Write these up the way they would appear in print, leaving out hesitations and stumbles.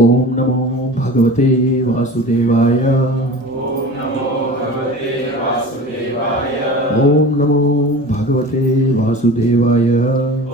ओम नमो भगवते वासुदेवाय। ओम नमो भगवते वासुदेवाय। ओम नमो भगवते वासुदेवाय।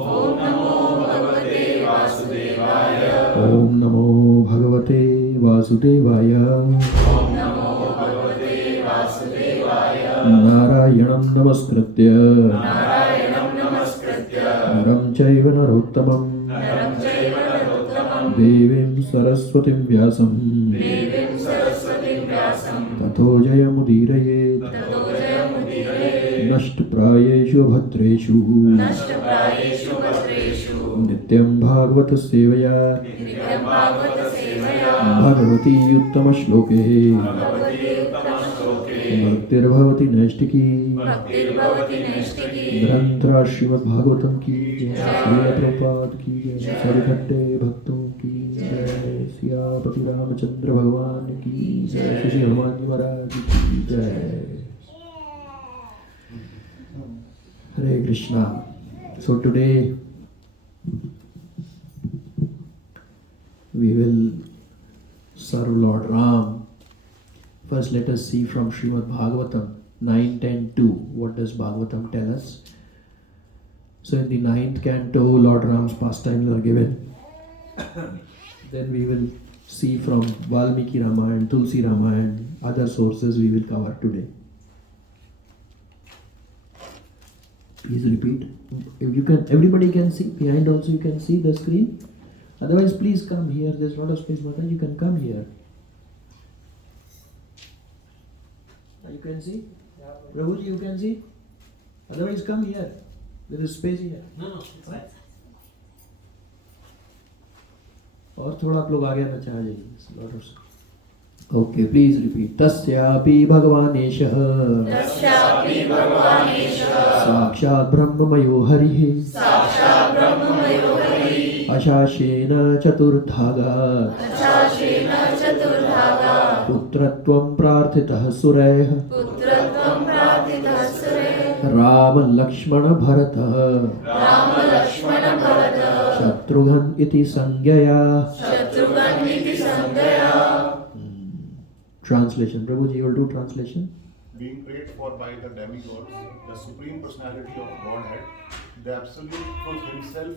ओम नमो भगवते वासुदेवाय। ओम नमो भगवते वासुदेवाय। ओम नमो भगवते वासुदेवाय। नारायणं नमस्कृत्य नारायणं नमस्कृत्य नरं चैव नरोत्तमं नरं चैव नरोत्तमं देवीं सरस्वतीं व्यासं देवीं सरस्वतीं व्यासं ततो जयमुदीरयेत्। ततो जयमुदीरयेत्। नष्टप्रायेषु भद्रेषु नष्टप्रायेषु भद्रेषु नित्यं भागवत सेवया नित्यं भागवतसेवया भगवती उत्तमश्लोके भगवती उत्तमश्लोके भक्तिर्भवति नैष्टिकी। भक्तिर्भवति नैष्टिकी। ग्रंथराज श्रीमद्भागवतम की जय। श्रील प्रभुपाद की जय। सरिखट्टे भक्तों की जय। सियापति रामचंद्र भगवान की जय। श्री हनुमान जी महाराज की जय। Hare Krishna. So today we will serve Lord Ram. First let us see from Srimad Bhagavatam 9:10-2. What does Bhagavatam tell us? So in the 9th canto Lord Ram's pastimes are given. Then we will see from Valmiki Ramayana, Tulsi Ramayana, other sources we will cover today. Please repeat. If you can, everybody can see. Behind also you can see the screen. Otherwise, please come here. There's a lot of space, Mata. You can come here. You can see. Prabhuji, you can see. Otherwise, come here. There is space here. No, it's right. और थोड़ा आप लोग आगे आना चाह जाइए. Okay, please repeat. तस्यापि भगवानेशः तस्यापि भगवानेशः साक्षात् ब्रह्ममयो हरिः साक्षात् ब्रह्ममयो हरिः अशासेन चतुर्धागात् अशासेन चतुर्भागात् पुत्रत्वं प्रार्थितः सुरैः पुत्रत्वं प्रार्थितः सुरैः राम लक्ष्मण भरत राम लक्ष्मण भरत शत्रुघ्न इति संज्ञया. शत्रुघ्न इति संज्ञया. Translation. Prabhuji, you will do translation. Being prayed for by the demigods, the supreme personality of Godhead, the absolute truth himself,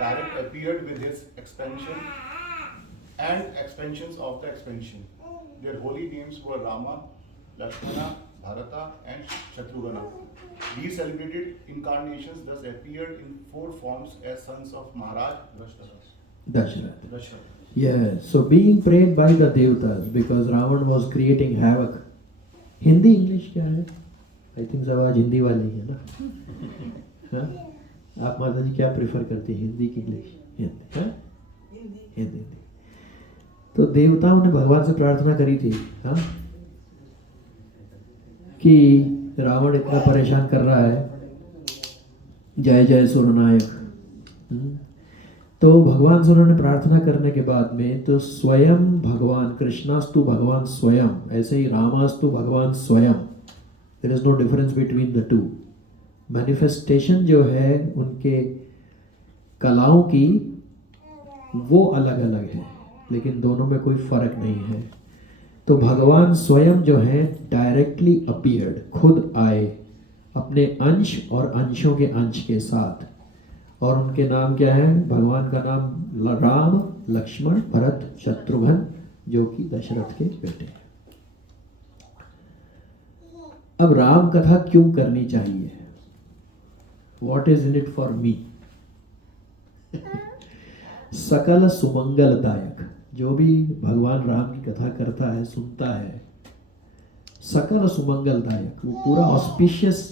direct appeared with his expansion and expansions of the expansion. Their holy names were Rama, Lakshmana, Bharata and Shatrughna. These celebrated incarnations thus appeared in 4 forms as sons of Maharaj Dasharath. Yes. So being prayed by the devatas because Ravan was creating havoc. Hindi English क्या है? I think सब आज हिंदी वाली है ना. हाँ? आप माता जी क्या प्रेफर करती हैं, हिंदी की इंग्लिश? हिंदी. हाँ? हिंदी. तो देवताओं ने भगवान से प्रार्थना करी थी, हाँ, कि रावण इतना परेशान कर रहा है, जय जय सुरनायक. तो भगवान से उन्होंने प्रार्थना करने के बाद में तो स्वयं भगवान कृष्णास्तु भगवान स्वयं, ऐसे ही रामास्तु भगवान स्वयं. There is no difference between the two. Manifestation जो है उनके कलाओं की वो अलग अलग है, लेकिन दोनों में कोई फर्क नहीं है. तो भगवान स्वयं जो है डायरेक्टली अपीयर्ड, खुद आए अपने अंश और अंशों के अंश के साथ. और उनके नाम क्या है? भगवान का नाम राम, लक्ष्मण, भरत, शत्रुघ्न, जो कि दशरथ के बेटे हैं. अब राम कथा क्यों करनी चाहिए? What is in it for me? सकल सुमंगलदायक. जो भी भगवान राम की कथा करता है, सुनता है, सकल सुमंगलदायक, वो पूरा ऑस्पिशियस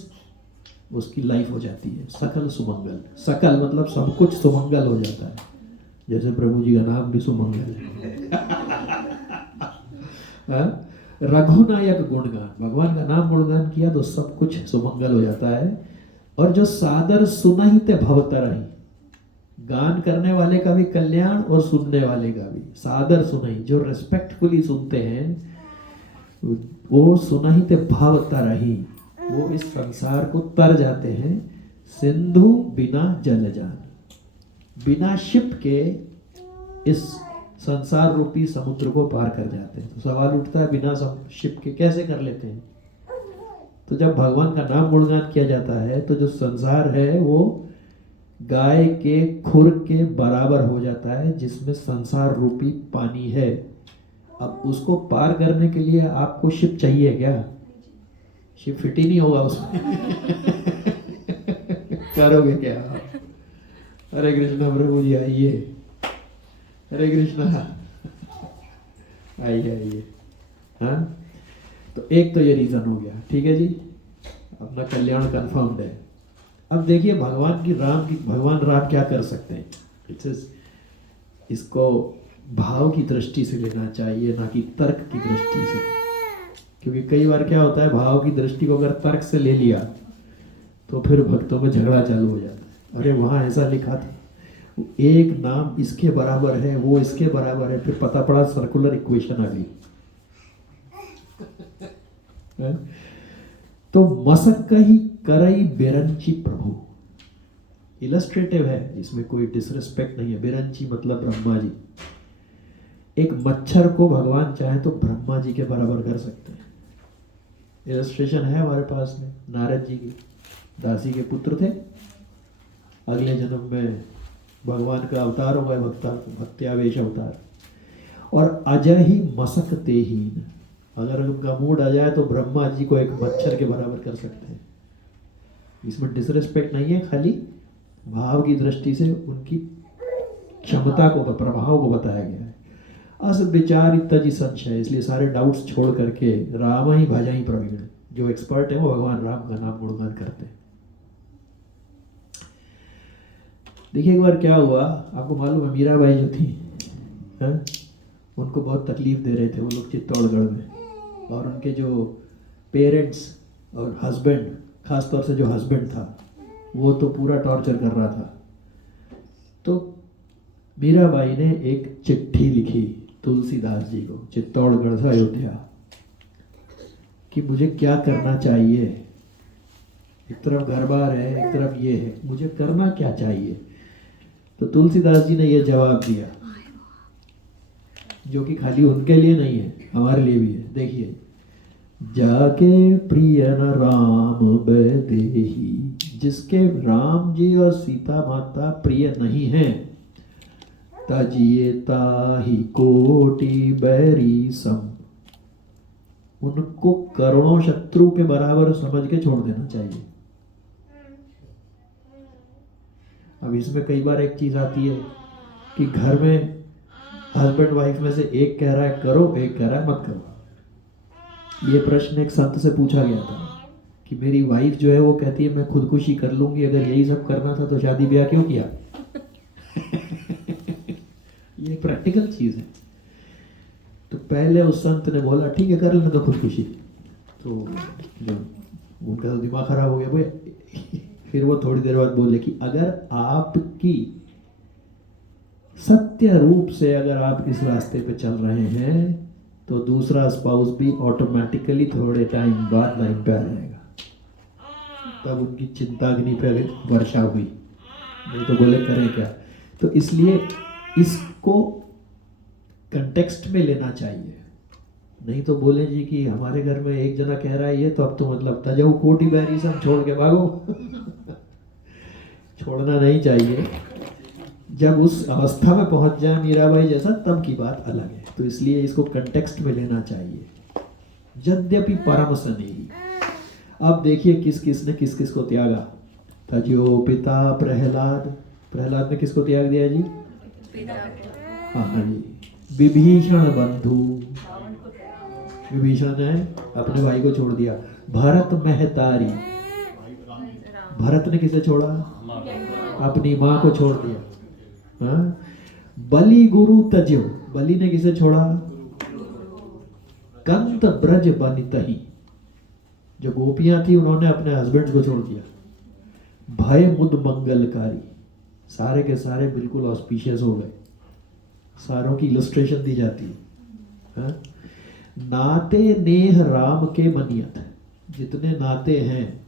उसकी लाइफ हो जाती है. सकल सुमंगल, सकल मतलब सब कुछ सुमंगल हो जाता है. जैसे प्रभु जी का नाम भी सुमंगल है. रघुनायक गुणगान, भगवान का नाम गुणगान किया तो सब कुछ सुमंगल हो जाता है. और जो सादर सुनहि ते भवतरहि, गान करने वाले का भी कल्याण और सुनने वाले का भी. सादर सुनहि, जो रेस्पेक्टफुली सुनते हैं, वो सुनहि ते भवतरहि, वो इस संसार को तर जाते हैं. सिंधु बिना जल जान, बिना शिप के इस संसार रूपी समुद्र को पार कर जाते हैं। तो सवाल उठता है बिना शिप के कैसे कर लेते हैं? तो जब भगवान का नाम गुणगान किया जाता है तो जो संसार है वो गाय के खुर के बराबर हो जाता है, जिसमें संसार रूपी पानी है। अब उसको पार करने के लिए आपको शिप चाहिए क्या? शिप फिट ही नहीं होगा उसमें। करोगे क्या? हरे कृष्णा प्रभु जी आइए, हरे कृष्णा आइए आइए। हाँ, तो एक तो ये रीजन हो गया, ठीक है जी, अपना कल्याण कंफर्म्ड है। अब देखिए भगवान राम क्या कर सकते हैं। इसको भाव की दृष्टि से लेना चाहिए, ना कि तर्क की दृष्टि से, क्योंकि कई बार क्या होता है, भाव की दृष्टि को अगर तर्क से ले लिया तो फिर भक्तों में झगड़ा चालू हो जाता है। अरे वहाँ ऐसा लिखा था, एक नाम इसके बराबर है, वो इसके बराबर है, फिर पता पड़ा सर्कुलर इक्वेशन आ गई। तो मसक कही करई बेरंची प्रभु, इलस्ट्रेटिव है, इसमें कोई डिसरिस्पेक्ट नहीं है। बेरंची मतलब ब्रह्मा जी। एक मच्छर को भगवान चाहे तो ब्रह्मा जी के बराबर कर सकते हैं। इलस्ट्रेशन है हमारे पास में, नारद जी की, दासी के पुत्र थे, अगले जन्म में भगवान का अवतार हो गए, भक्त्यावेश अवतार। और अजय ही मसक तेहीन, अगर उनका मूड आ जाए तो ब्रह्मा जी को एक मच्छर के बराबर कर सकते हैं। इसमें डिसरिस्पेक्ट नहीं है, खाली भाव की दृष्टि से उनकी क्षमता को, प्रभाव को बताया गया है। अस विचार तज संशय, इसलिए सारे डाउट्स छोड़ करके राम ही भजहि प्रवीण, जो एक्सपर्ट है वो भगवान राम का नाम गुणगान करते हैं। देखिए एक बार क्या हुआ, आपको मालूम है मीराबाई जो थी, उनको बहुत तकलीफ दे रहे थे वो लोग चित्तौड़गढ़ में, और उनके जो पेरेंट्स और हस्बैंड, खास तौर से जो हस्बैंड था वो तो पूरा टॉर्चर कर रहा था। तो मीराबाई ने एक चिट्ठी लिखी तुलसीदास जी को, चित्तौड़गढ़ से अयोध्या, कि मुझे क्या करना चाहिए। एक तरफ घर बार है, एक तरफ ये है, मुझे करना क्या चाहिए। तो तुलसीदास जी ने ये जवाब दिया, जो कि खाली उनके लिए नहीं है, हमारे लिए भी है। देखिए, जाके प्रिय न राम बैदेही, जिसके राम जी और सीता माता प्रिय नहीं हैं, तजिए ताहि कोटि बैरी सम, उनको करोड़ों शत्रु के बराबर समझ के छोड़ देना चाहिए। अब इसमें कई बार एक चीज आती है कि घर में हस्बैंड वाइफ में से एक कह रहा है करो, एक कह रहा है मत करो। ये प्रश्न एक संत से पूछा गया था कि मेरी वाइफ जो है वो कहती है मैं खुदकुशी कर लूंगी, अगर यही सब करना था तो शादी ब्याह क्यों किया। ये प्रैक्टिकल चीज है। तो पहले उस संत ने बोला ठीक है कर लेना तो खुदकुशी, तो उनका तो दिमाग खराब हो गया भाई। फिर वो थोड़ी देर बाद बोले कि अगर आपकी सत्य रूप से अगर आप इस रास्ते पे चल रहे हैं तो दूसरा स्पाउस भी ऑटोमेटिकली थोड़े टाइम बाद लाइन पे आ जाएगा। तब उनकी चिंताग्नि पे वर्षा हुई, नहीं तो बोले करें क्या। तो इसलिए इसको कंटेक्स्ट में लेना चाहिए, नहीं तो बोले जी कि हमारे घर में एक जना कह रहा है ये, तो अब तो मतलब तजहु कोटि बैरी सब छोड़ के भागो। छोड़ना नहीं चाहिए। जब उस अवस्था में पहुंच जाए मीराबाई जैसा, तब की बात अलग है। तो इसलिए इसको कंटेक्स्ट में लेना चाहिए। यद्यपि परम स्नेही, अब देखिए किस किस ने किस किस को त्यागा। तजो पिता प्रहलाद, प्रहलाद ने किसको त्याग दिया जी? हाँ जी। विभीषण बंधु, विभीषण ने अपने भाई को छोड़ दिया। भरत महतारी, भरत ने किसे छोड़ा? अपनी माँ को छोड़ दिया। हाँ? बलि गुरु तजो, बलि ने किसे छोड़ा? कंत ब्रज बनितहि, जो गोपियां थी उन्होंने अपने हस्बैंड को छोड़ दिया। भय मुद मंगलकारी, सारे के सारे बिल्कुल ऑस्पिशियस हो गए। सारों की इलस्ट्रेशन दी जाती है। हाँ? नाते नेह राम के मनियत, जितने नाते हैं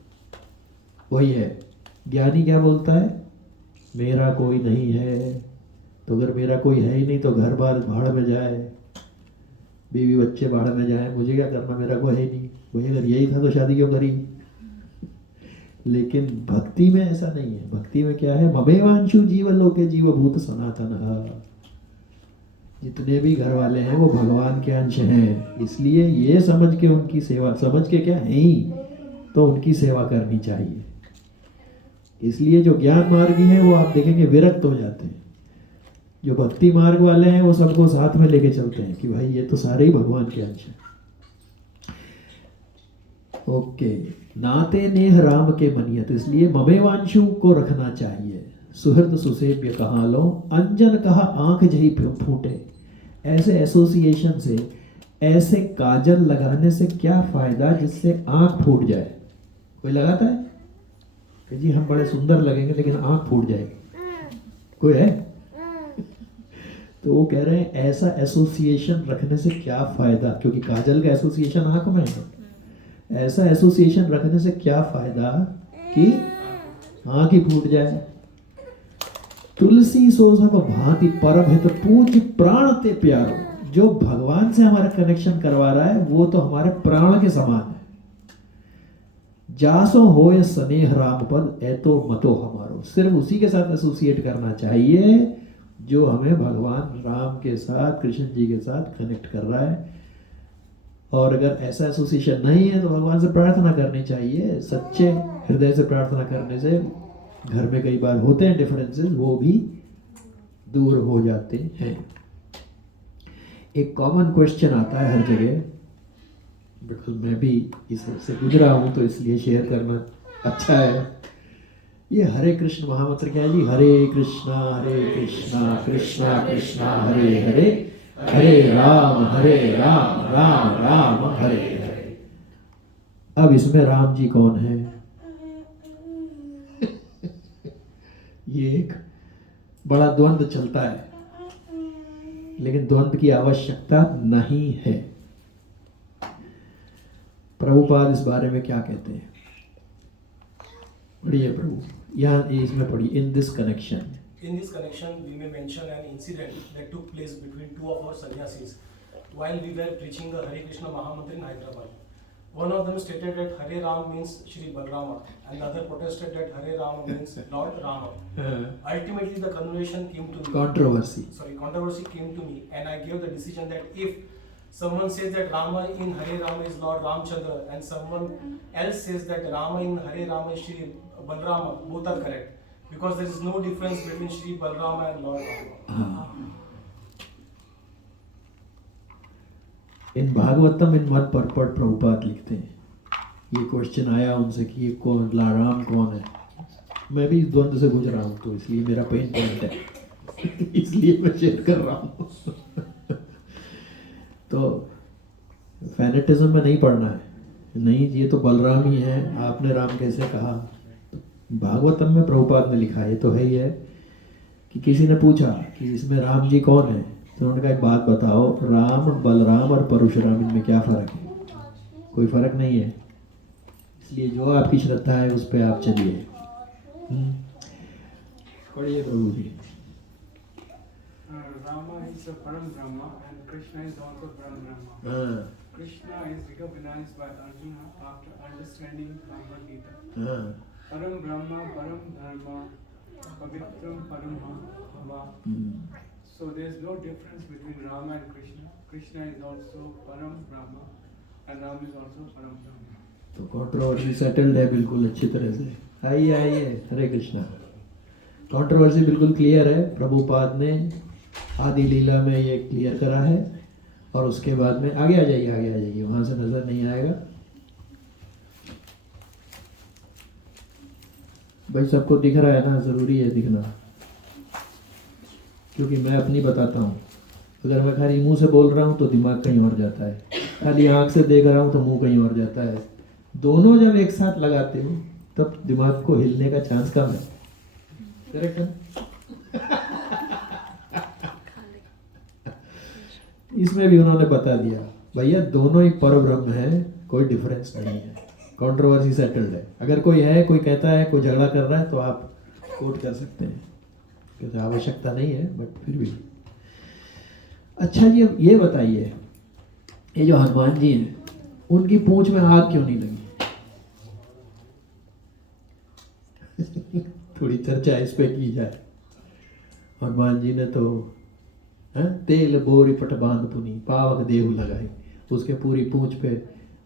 वही है। ज्ञानी क्या बोलता है? मेरा कोई नहीं है, तो अगर मेरा कोई है ही नहीं तो घर बार भाड़ में जाए, बीवी बच्चे भाड़ में जाए, मुझे क्या करना, मेरा कोई है ही नहीं। वही अगर यही था तो शादी क्यों करी। लेकिन भक्ति में ऐसा नहीं है। भक्ति में क्या है, ममेवांशु जीवलोके जीवभूत सनातन, जितने भी घर वाले हैं वो भगवान के अंश हैं। इसलिए ये समझ के उनकी सेवा, समझ के क्या है ही तो उनकी सेवा करनी चाहिए। इसलिए जो ज्ञान मार्गी हैं वो आप देखेंगे विरक्त हो जाते हैं। जो भक्ति मार्ग वाले हैं वो सबको साथ में लेके चलते हैं कि भाई ये तो सारे ही भगवान के अंश हैं। ओके, नाते नेह राम के मनियत, इसलिए ममेवांशु को रखना चाहिए। सुहृद सुसेव्य कहा लो, अंजन कहा आंख जही फूटे। ऐसे एसोसिएशन से, ऐसे काजल लगाने से क्या फायदा जिससे आंख फूट जाए। कोई लगाता है कि जी हम बड़े सुंदर लगेंगे लेकिन आंख फूट जाएगी, कोई है? तो वो कह रहे हैं ऐसा एसोसिएशन रखने से क्या फायदा, क्योंकि काजल का एसोसिएशन आंख में है। ऐसा एसोसिएशन रखने से क्या फायदा कि आंख ही फूट जाए। तुलसी सो सब भांति परम हित पूज्य प्राण ते प्यारो। जो भगवान से हमारा कनेक्शन करवा रहा है वो तो हमारे प्राण के समान है। जासो होए स्नेह राम पद ऐतो मतो हमारो, सिर्फ उसी के साथ एसोसिएट करना चाहिए जो हमें भगवान राम के साथ, कृष्ण जी के साथ कनेक्ट कर रहा है। और अगर ऐसा एसोसिएशन नहीं है तो भगवान से प्रार्थना करनी चाहिए। सच्चे हृदय से प्रार्थना करने से घर में कई बार होते हैं डिफरेंसेस, वो भी दूर हो जाते हैं। एक कॉमन क्वेश्चन आता है हर जगह, बिल्कुल मैं भी इससे गुजरा हूं तो इसलिए शेयर करना अच्छा है। ये हरे कृष्ण महामंत्र क्या है जी? हरे कृष्णा कृष्णा कृष्णा हरे हरे, हरे राम राम राम हरे हरे। अब इसमें राम जी कौन है? ये एक बड़ा द्वंद्व चलता है, लेकिन द्वंद्व की आवश्यकता नहीं है। प्रभुपाद इस बारे में क्या कहते हैं? पढ़िए प्रभु, यहाँ इसमें पढ़िए। In this connection, we may mention an incident that took place between two of our sannyasis while we were preaching the Hare Krishna Mahamantra in Hyderabad. One of them stated that Hare Ram means Shri Balrama, and the other protested that Hare Rama means Lord Rama. Ultimately, the conversation came to me. Controversy came to me, and I gave the decision that if someone says that Rama in Hare Rama is Lord Ramchandra, and someone else says that Rama in Hare Rama is Shri Balrama, both are correct. Because there is no difference between Shri Balrama and Lord Rama. In Bhagavatam in one purport Prabhupada लिखते हैं। ये question आया उनसे कि ये कौन, राम कौन है? मैं भी इस द्वंद्व से गुजरा हूँ तो इसलिए मेरा पेन पॉइंट है, इसलिए मैं शेयर कर रहा हूँ। तो फैनेटिज्म में नहीं पढ़ना है, नहीं ये तो बलराम ही है, आपने राम कैसे कहा? भागवतम में प्रभुपाद ने लिखा है, तो है ही है कि किसी ने पूछा कि इसमें राम जी कौन है, तो उन्होंने कहा एक बात बताओ, राम, बलराम और परशुराम इनमें क्या फ़र्क है? कोई फ़र्क नहीं है। इसलिए जो आपकी श्रद्धा है उस पर आप चलिए। पढ़िए प्रभु जी। Rama is a Param Brahma and Krishna is also Param Brahma. Krishna is recognized by Arjuna after understanding Bhagavad Gita. Param Brahma, Param Dharma, Pavitram Param Bhava. So there is no difference between Rama and Krishna. Krishna is also Param Brahma and Rama is also Param Brahma. तो controversy settled है बिल्कुल अच्छी तरह से। आइए आइए, हरे Krishna. Controversy बिल्कुल clear है, प्रभुपाद ने आदि लीला में ये क्लियर करा है। और उसके बाद में आगे आ जाइए, वहाँ से नज़र नहीं आएगा भाई। सबको दिख रहा है ना? ज़रूरी है दिखना, क्योंकि मैं अपनी बताता हूँ। अगर मैं खाली मुंह से बोल रहा हूँ तो दिमाग कहीं और जाता है, खाली आँख से देख रहा हूँ तो मुंह कहीं और जाता है। दोनों जब एक साथ लगाते हो तब दिमाग को हिलने का चांस कम है। करेक्ट है? इसमें भी उन्होंने बता दिया भैया दोनों ही परब्रह्म है, कोई डिफरेंस नहीं है। कंट्रोवर्सी सेटल्ड है। अगर कोई है, कोई कहता है, कोई झगड़ा कर रहा है तो आप कोट कर सकते हैं। कहते आवश्यकता नहीं है, बट फिर भी। अच्छा जी, अब ये बताइए, ये जो हनुमान जी हैं, उनकी पूंछ में आग क्यों नहीं लगी? थोड़ी चर्चा इस पे की जाए। हनुमान जी ने तो तेल बोरी पट बांध पुनी पावक देहु लगाई, उसके पूरी पूंछ पे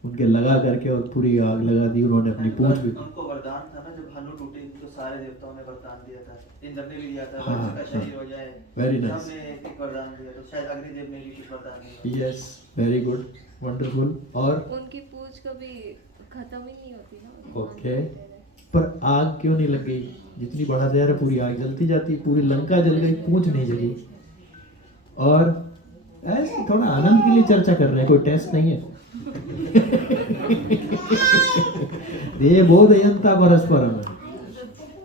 उनके लगा करके और पूरी आग लगा दी उन्होंने अपनी पूंछ पे। उनको वरदान था ना, जब हनु टूटे तो सारे देवताओं ने वरदान दिया था, इंद्र ने भी दिया था हाँ, का शरीर हो जाए, वेरी नाइस। सबने एक वरदान दिया, तो शायद अग्निदेव ने भी कुछ वरदान दिया। Yes, very good, wonderful. और उनकी पूछ कभी खत्म ही नहीं होती ना। ओके, पर आग क्यों नहीं लग गई? जितनी बढ़ा दे रहा पूरी आग जलती जाती, पूरी लंका जल गई, पूंछ नहीं जली। और ऐसे थोड़ा आनंद के लिए चर्चा कर रहे हैं, कोई टेस्ट नहीं है। ये बोधयंता परस्परम।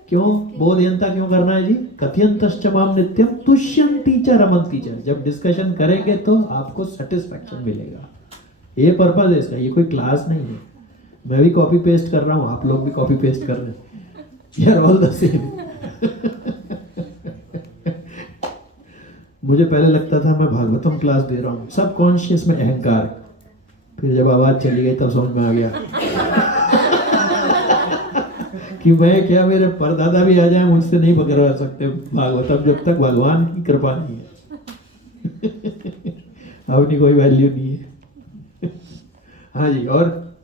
क्यों बोधयंता क्यों करना है जी? कथयंतश्च माम नित्यम तुष्यन्ति च रमन्ति च। जब डिस्कशन करेंगे तो आपको सेटिस्फैक्शन मिलेगा, ये पर्पज है इसका। ये कोई क्लास नहीं है, मैं भी कॉपी पेस्ट कर रहा हूँ, आप लोग भी कॉपी पेस्ट कर रहे हैं, we are all the same. मुझे पहले लगता था मैं भागवतम क्लास दे रहा हूँ, सब कॉन्शियस में अहंकार। फिर जब आवाज चली गई तब समझ में आ गया कि मैं क्या, मेरे परदादा भी आ जाए मुझसे नहीं पकड़वा सकते भागवतम, जब तक भगवान की कृपा नहीं है। अपनी कोई वैल्यू नहीं है। हाँ जी, और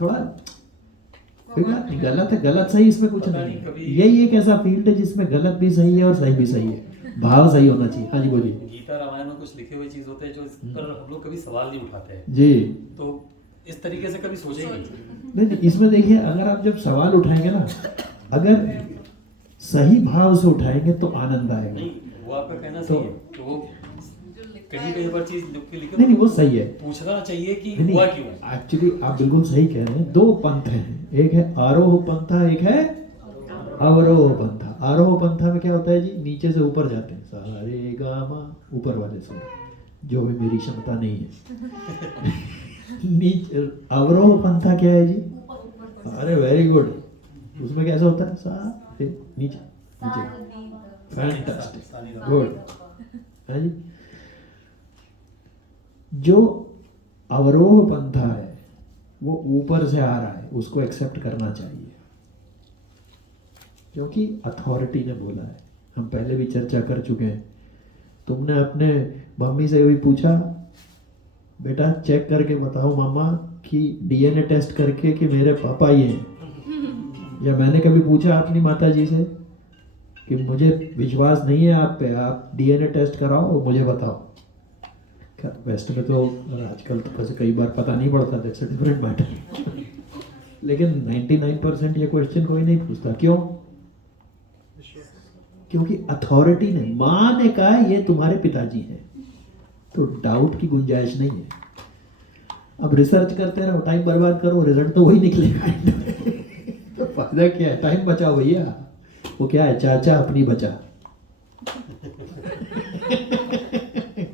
थोड़ा गलत है, गलत सही इसमें कुछ नहीं है। यही एक ऐसा फील्ड है जिसमें गलत भी सही है और सही भी सही है, भाव सही होना चाहिए। हाँ जी बोलिए। गीता रामायण में कुछ लिखे हुए चीज होते हैं जो इस पर हम लोग कभी सवाल नहीं उठाते हैं जी, तो इस तरीके से कभी सोचे ही नहीं। नहीं, इसमें देखिए, अगर आप जब सवाल उठाएंगे ना, अगर सही भाव से उठाएंगे तो आनंद आएगा। नहीं, वो आपका कहना सही है, तो वो कहीं पर चीज लिखी नहीं, वो सही है, पूछना चाहिए कि नहीं, हुआ क्यों। एक्चुअली आप बिल्कुल सही कह रहे हैं। दो पंथ हैं, एक है आरोह पंथा, एक है अवरोह पंथा। आरोह पंथा में क्या होता है जी? नीचे से ऊपर जाते हैं, सारे गामा ऊपर वाले से, जो भी मेरी क्षमता नहीं है। नीचे अवरोह पंथा क्या है जी? अरे वेरी गुड, उसमें कैसा होता है? सा नीचे नीचे, फैंटास्टिक, गुड। है जी, जो अवरोह पंथा है वो ऊपर से आ रहा है, उसको एक्सेप्ट करना चाहिए, क्योंकि अथॉरिटी ने बोला है। हम पहले भी चर्चा कर चुके हैं। तुमने अपने मम्मी से भी पूछा, बेटा चेक करके बताओ मम्मा कि डीएनए टेस्ट करके कि मेरे पापा ये हैं? या मैंने कभी पूछा अपनी माता जी से कि मुझे विश्वास नहीं है आप पे, आप डीएनए टेस्ट कराओ और मुझे बताओ? वेस्ट में तो आजकल तो वैसे कई बार पता नहीं पड़ता, दैट्स अ डिफरेंट मैटर। लेकिन 99% ये क्वेश्चन कोई नहीं पूछता। क्यों? क्योंकि अथॉरिटी ने, माँ ने कहा ये तुम्हारे पिताजी हैं, तो डाउट की गुंजाइश नहीं है। अब रिसर्च करते रहो, टाइम बर्बाद करो, रिजल्ट तो वही निकलेगा। तो फायदा क्या है? टाइम बचाओ भैया। वो क्या है? चाचा अपनी बचा।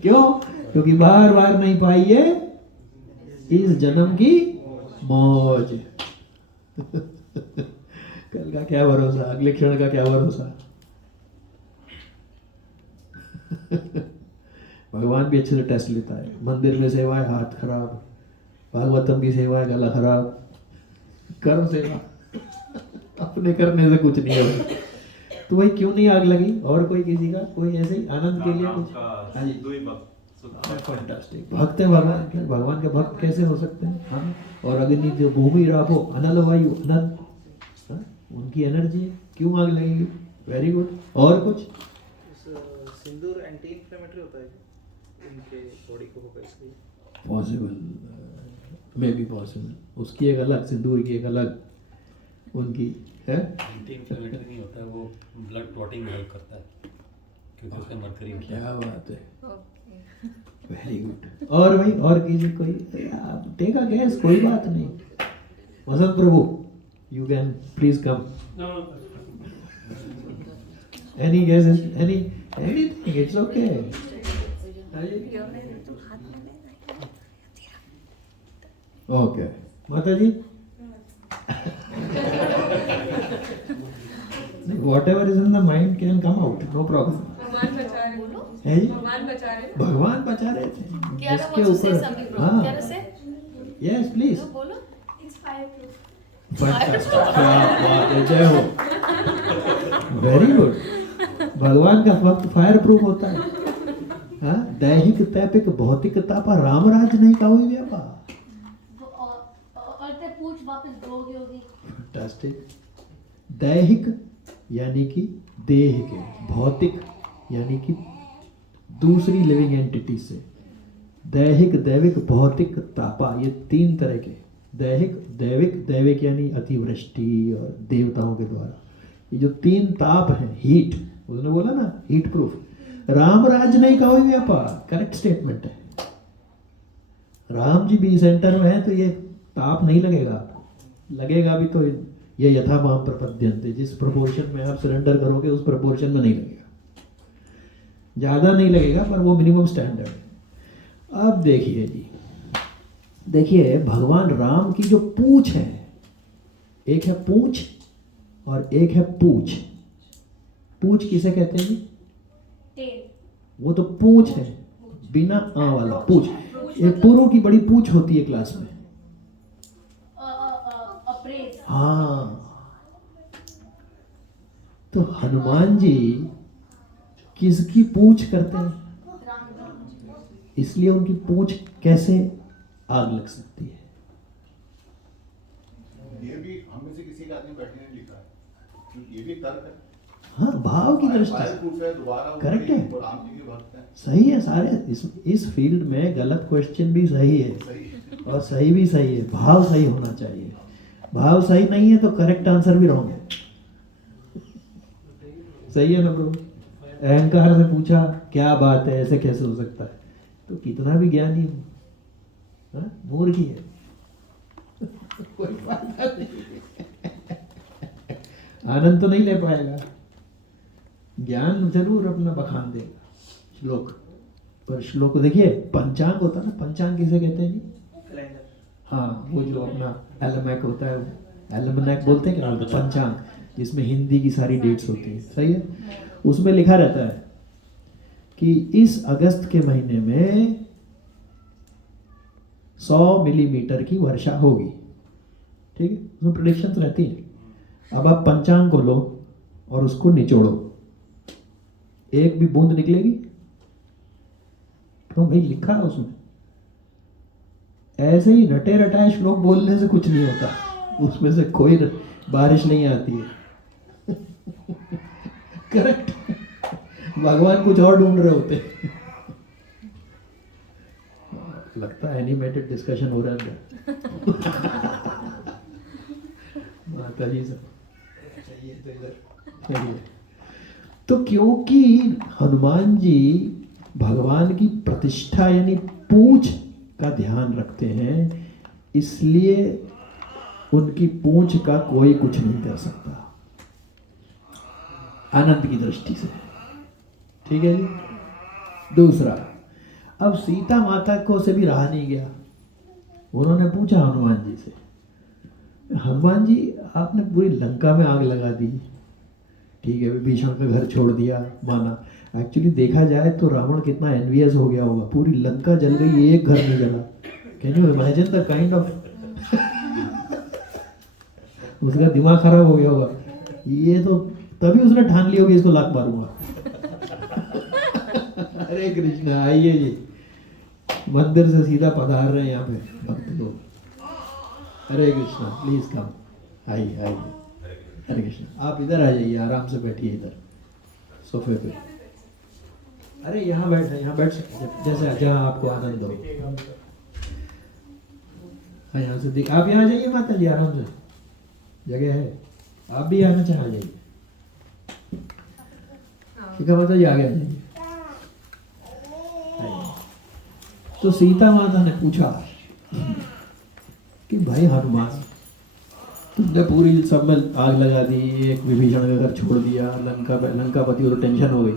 क्यों? क्योंकि बार बार नहीं पाइए इस जन्म की मौज। कल का क्या भरोसा, अगले क्षण का क्या भरोसा। भगवान भी अच्छे से टेस्ट लेता है। मंदिर में सेवा है, हाथ खराब, भागवतम की सेवा है, गला खराब, कर्म सेवा अपने करने से कुछ नहीं होगा। तो वही क्यों नहीं आग लगी? और कोई किसी का कोई ऐसे ही आनंद के लिए कुछ? हाँ जी, फैंटास्टिक। भक्त है भगवान के, भगवान के भक्त कैसे हो सकते हैं? हाँ, और अग्नि जो भूमि राखो अनल वायु अनल, उनकी एनर्जी है, क्यों आग लगेगी? Very good. और कुछ? सिंदूर एंटी इंफ्लेमेटरी होता है इनके बॉडी को होगा, इसलिए पॉसिबल, मे बी पॉसिबल। उसकी एक अलग, सिंदूर की एक अलग उनकी है। एंटी इंफ्लेमेटरी नहीं होता है, वो ब्लड क्लॉटिंग में हेल्प करता है क्योंकि उसमें मरकरी होता है। क्या बात है, वेरी गुड। और भाई, और किसी कोई टेक अ गेस? कोई बात नहीं। Vasant Prabhu, you can please come. Any guesses? Anything, it's okay. Okay Mata ji. whatever is in the mind can come out, no problem. भगवान बचा रहे बोलो, है जी? भगवान बचा रहे। भगवान बचा रहे थे क्या जिसके वो से ऊपर सभी ब्रो, हाँ क्या से यस प्लीज बोलो। क्या बात है, जय हो, वेरी गुड। भगवान का वक्त फायर प्रूफ होता है। हाँ, दैहिक तैपिक भौतिक तापा रामराज नहीं का हुई व्यापार। और ते पूछ वापस दोगे होगी। फैंटास्टिक। दैहिक यानी कि देह के, भौतिक यानी कि दूसरी लिविंग एंटिटी से, दैहिक दैविक भौतिक तापा, ये तीन तरह के, दैहिक दैविक, दैविक यानी अतिवृष्टि और देवताओं के द्वारा, ये जो तीन ताप हैं, हीट, उसने बोला ना हीट प्रूफ, रामराज नहीं कहो व्यापार, करेक्ट स्टेटमेंट है। राम जी भी सेंटर में है तो ये ताप नहीं लगेगा आपको, लगेगा भी तो ये यथा माम प्रपद्यन्ते, जिस प्रोपोर्शन में आप सरेंडर करोगे उस प्रोपोर्शन में नहीं लगेगा, ज़्यादा नहीं लगेगा, पर वो मिनिमम स्टैंडर्ड है। अब देखिए जी, देखिए भगवान राम की जो पूंछ है, एक है पूंछ और एक है पूछ। पूंछ किसे कहते हैं जी? वो तो पूंछ है, बिना आ वाला पूंछ। एक पुरों की बड़ी पूंछ होती है क्लास में। हाँ, तो हनुमान जी किसकी पूंछ करते हैं? इसलिए उनकी पूंछ कैसे आग लग सकती है? ये भी हम में से किसी एक आदमी बैठने ने लिखा है, क्योंकि ये भी तर्क है। हाँ, भाव की दृष्टि से करेक्ट है, तो राम जी के भक्त हैं। सही है। सारे इस फील्ड में गलत क्वेश्चन भी सही है और सही भी सही है। भाव सही होना चाहिए, भाव सही नहीं है तो करेक्ट आंसर भी रॉन्ग है। सही है ना ब्रो? अहंकार से पूछा क्या बात है, ऐसे कैसे हो सकता है, तो कितना भी ज्ञानी हो, मूर्ख ही है। कोई फायदा नहीं, आनंद तो नहीं ले पाएगा, ज्ञान जरूर अपना बखान देगा। श्लोक पर श्लोक देखिए, पंचांग होता है ना, पंचांग किसे कहते हैं जी? कैलेंडर। हाँ, वो जो अपना एलमैक होता है, एलमनैक बोलते हैं क्या, पंचांग, जिसमें हिंदी की सारी डेट्स होती है, सही है। उसमें लिखा रहता है कि इस अगस्त के महीने में 100 मिलीमीटर की वर्षा होगी, ठीक है, उसमें प्रेडिक्शंस रहती हैं। अब आप पंचांग को लो और उसको निचोड़ो, एक भी बूंद निकलेगी? तो भाई लिखा है उसमें। ऐसे ही रटे रटाए श्लोक बोलने से कुछ नहीं होता, उसमें से कोई बारिश नहीं आती है। करेक्ट, भगवान कुछ और ढूंढ रहे होते। लगता है एनिमेटेड डिस्कशन हो रहा है। माता जी सब चाहिए तो इधर चाहिए। तो क्योंकि हनुमान जी भगवान की प्रतिष्ठा यानी पूंछ का ध्यान रखते हैं, इसलिए उनकी पूंछ का कोई कुछ नहीं कर सकता आनंद की दृष्टि से, ठीक है जी। दूसरा, अब सीता माता को से भी रहा नहीं गया, उन्होंने पूछा हनुमान जी से, हनुमान जी आपने पूरी लंका में आग लगा दी, ठीक है, विभीषण का घर छोड़ दिया, माना। एक्चुअली देखा जाए तो रावण कितना एनवियस हो गया होगा, पूरी लंका जल गई, एक घर नहीं जला। Can you imagine the kind of, उसका दिमाग खराब हो गया होगा। ये तो तभी उसने ठान ली होगी इसको लात मारूंगा। हरे कृष्णा, आइए जी, मंदिर से सीधा पधार रहे हैं यहाँ पे भक्त लोग। हरे कृष्णा, प्लीज कम, आइए आइए। हरे कृष्णा, आप इधर आ जाइए, आराम से बैठिए इधर सोफे पे। अरे यहाँ बैठ सकते, जैसे जहाँ आपको आनंद हो। हाँ, यहाँ से देख, आप यहाँ आ जाइए माता जी, आराम से जगह है, आप भी आना चाहे आ जाइए। ठीक है माता जी, आगे आ जाइए। तो सीता माता ने पूछा कि भाई हनुमान, तुमने पूरी सब में आग लगा दी, एक विभीषण का घर छोड़ दिया, लंकापति को तो टेंशन हो गई,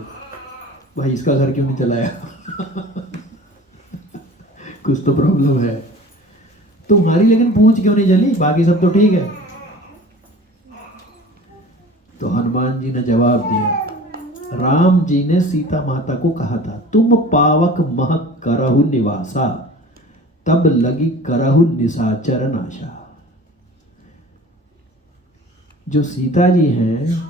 भाई इसका घर क्यों नहीं चलाया? कुछ तो प्रॉब्लम है। तुम्हारी लेकिन पूंछ क्यों नहीं जली, बाकी सब तो ठीक है। तो हनुमान हनुमान जी ने जवाब दिया, राम जी ने सीता माता को कहा था, तुम पावक मह करहु निवासा, तब लगी करहु निशाचर नाशा। जो सीता जी हैं,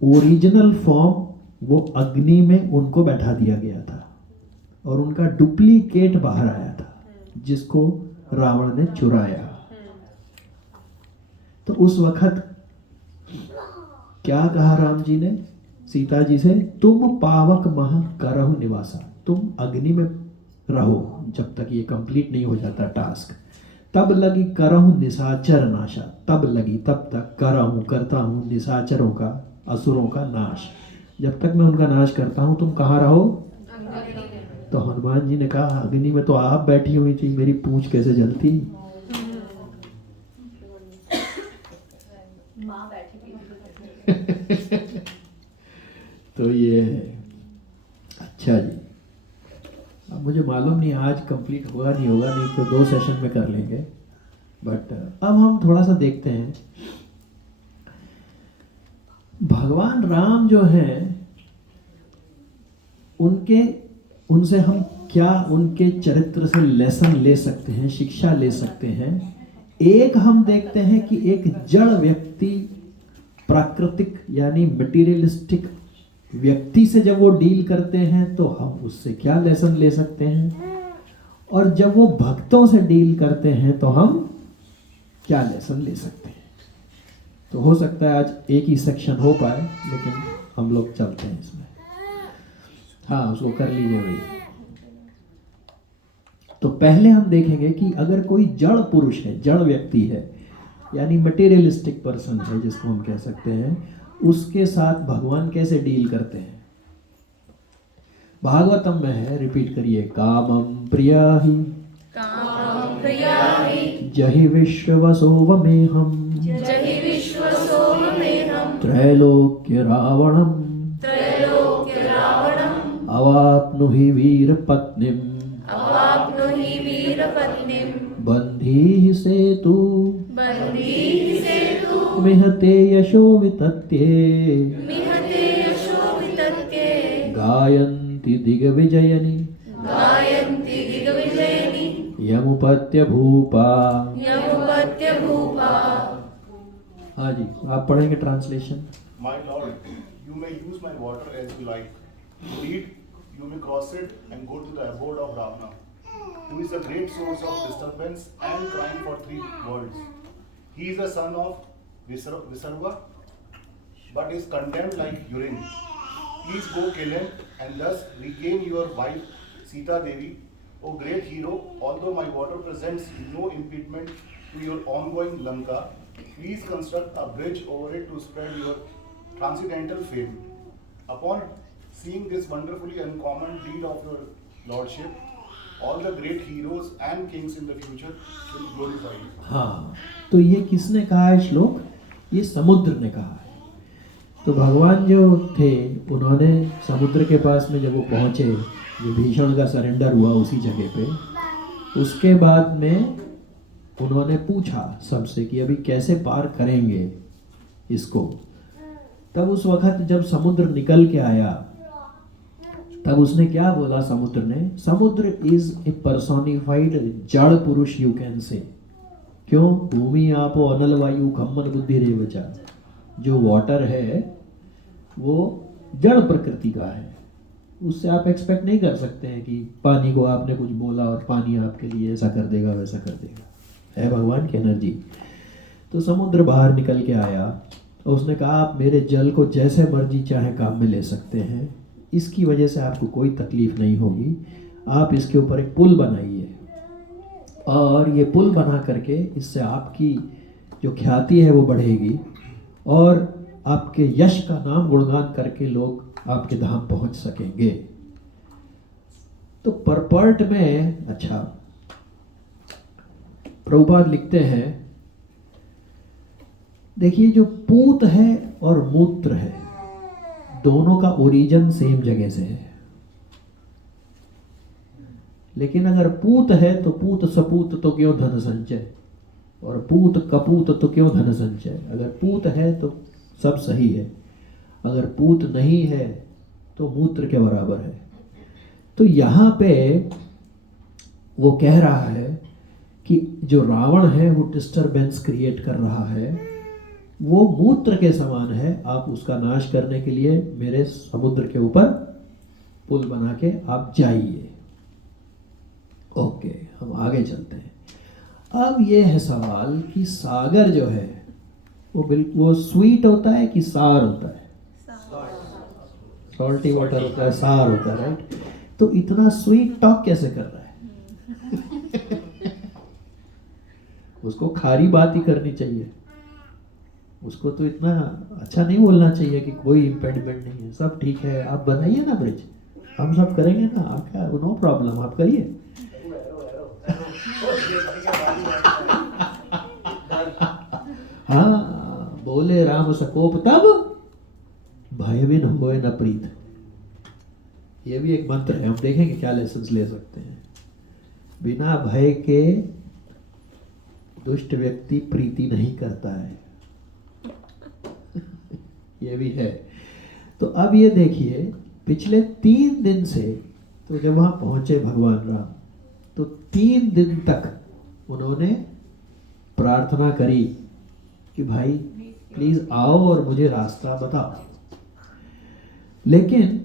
ओरिजिनल फॉर्म वो अग्नि में उनको बैठा दिया गया था और उनका डुप्लीकेट बाहर आया था जिसको रावण ने चुराया। तो उस वक्त क्या कहा राम जी ने सीता जी से, तुम पावक मह करहु निवासा, तुम अग्नि में रहो जब तक ये कंप्लीट नहीं हो जाता टास्क। तब लगी करहु निशाचर नाशा, तब लगी तब तक करहु करता हूं निशाचरों का, असुरों का नाश। जब तक मैं उनका नाश करता हूं तुम कहाँ रहो। तो हनुमान जी ने कहा, अग्नि में तो आप बैठी हुई थी, मेरी पूंछ कैसे जलती। माँ बैठी थी। तो ये है। अच्छा जी, अब मुझे मालूम नहीं आज कंप्लीट होगा नहीं होगा, नहीं तो 2 सेशन में कर लेंगे। बट अब हम थोड़ा सा देखते हैं भगवान राम जो हैं उनसे हम क्या उनके चरित्र से लेसन ले सकते हैं, शिक्षा ले सकते हैं। एक हम देखते हैं कि एक जड़ व्यक्ति प्राकृतिक यानी मटेरियलिस्टिक व्यक्ति से जब वो डील करते हैं तो हम उससे क्या लेसन ले सकते हैं, और जब वो भक्तों से डील करते हैं तो हम क्या लेसन ले सकते हैं। तो हो सकता है आज एक ही सेक्शन हो पाए, लेकिन हम लोग चलते हैं इसमें। हाँ, उसको कर लीजिए भाई। तो पहले हम देखेंगे कि अगर कोई जड़ पुरुष है, जड़ व्यक्ति है, यानी मटेरियलिस्टिक पर्सन है जिसको हम कह सकते हैं, उसके साथ भगवान कैसे डील करते हैं। भागवतम में है, रिपीट करिए, कामम प्रियाहि जहि विश्ववसोवमेहम् त्रैलोक्य रावणम् अवाप्नुहि वीरपत्नीम् बन्धीः सेतु मिहते यशो वितत्ये गायन्ति दिग्विजयनि यमुपत्य भूपा। हाँ जी, आप पढ़ेंगे translation. My lord, you may use my water as you like. Indeed, you may cross it and go to the abode of Ravana, who is a great source of disturbance and crime for 3 worlds. He is a son of Visarva, but is condemned like urine. Please go kill him and thus regain your wife Sita Devi. O great hero, although my water presents no impediment to your ongoing Lanka, please construct a bridge over it to spread your transcendental fame. Upon seeing this wonderfully uncommon deed of your lordship, all the great heroes and kings in the future will glorify you. हाँ, तो ये किसने कहा है श्लोक? ये समुद्र ने कहा है। तो भगवान जो थे उन्होंने समुद्र के पास में जब वो पहुँचे, विभीषण का सरेंडर हुआ उसी जगह पे, उसके बाद में उन्होंने पूछा सबसे कि अभी कैसे पार करेंगे इसको। तब उस वक्त जब समुद्र निकल के आया तब उसने क्या बोला समुद्र ने? समुद्र इज ए पर्सोनिफाइड जड़ पुरुष, यू कैन से। क्यों? भूमि आपो अनल वायु खम्मन बुद्धि रेवचा। जो वाटर है वो जड़ प्रकृति का है, उससे आप एक्सपेक्ट नहीं कर सकते हैं कि पानी को आपने कुछ बोला और पानी आपके लिए ऐसा कर देगा वैसा कर देगा। है भगवान की एनर्जी। तो समुद्र बाहर निकल के आया और उसने कहा आप मेरे जल को जैसे मर्जी चाहे काम में ले सकते हैं, इसकी वजह से आपको कोई तकलीफ नहीं होगी। आप इसके ऊपर एक पुल बनाइए और ये पुल बना करके इससे आपकी जो ख्याति है वो बढ़ेगी और आपके यश का नाम गुणगान करके लोग आपके धाम पहुंच सकेंगे। तो परपर्ट में अच्छा प्रभुपाद लिखते हैं, देखिए जो पूत है और मूत्र है दोनों का ओरिजिन सेम जगह से है, लेकिन अगर पूत है तो पूत सपूत तो क्यों धन संचय, और पूत कपूत तो क्यों धन संचय। अगर पूत है तो सब सही है, अगर पूत नहीं है तो मूत्र के बराबर है। तो यहाँ पे वो कह रहा है कि जो रावण है वो डिस्टरबेंस क्रिएट कर रहा है, वो मूत्र के समान है। आप उसका नाश करने के लिए मेरे समुद्र के ऊपर पुल बना के आप जाइए। ओके, हम आगे चलते हैं। अब ये है सवाल कि सागर जो है वो बिल्कुल वो स्वीट होता है कि सार होता है? सॉल्टी वाटर होता है, सार होता है, राइट? तो इतना स्वीट टॉक कैसे कर रहा है? उसको खारी बात ही करनी चाहिए, उसको तो इतना अच्छा नहीं बोलना चाहिए कि कोई इम्पेडिमेंट नहीं है, सब ठीक है, आप बनाइए ना ब्रिज, हम सब करेंगे ना, आपका नो प्रॉब्लम, आप करिए। हाँ, बोले राम सकोप तब भयविन होए न प्रीत। ये भी एक मंत्र है, हम देखेंगे क्या लेसन्स ले सकते हैं। बिना भय के दुष्ट व्यक्ति प्रीति नहीं करता है। ये भी है। तो अब ये देखिए, पिछले 3 दिन से, तो जब वहां पहुंचे भगवान राम, तो 3 दिन तक उन्होंने प्रार्थना करी कि भाई प्लीज आओ और मुझे रास्ता बताओ। लेकिन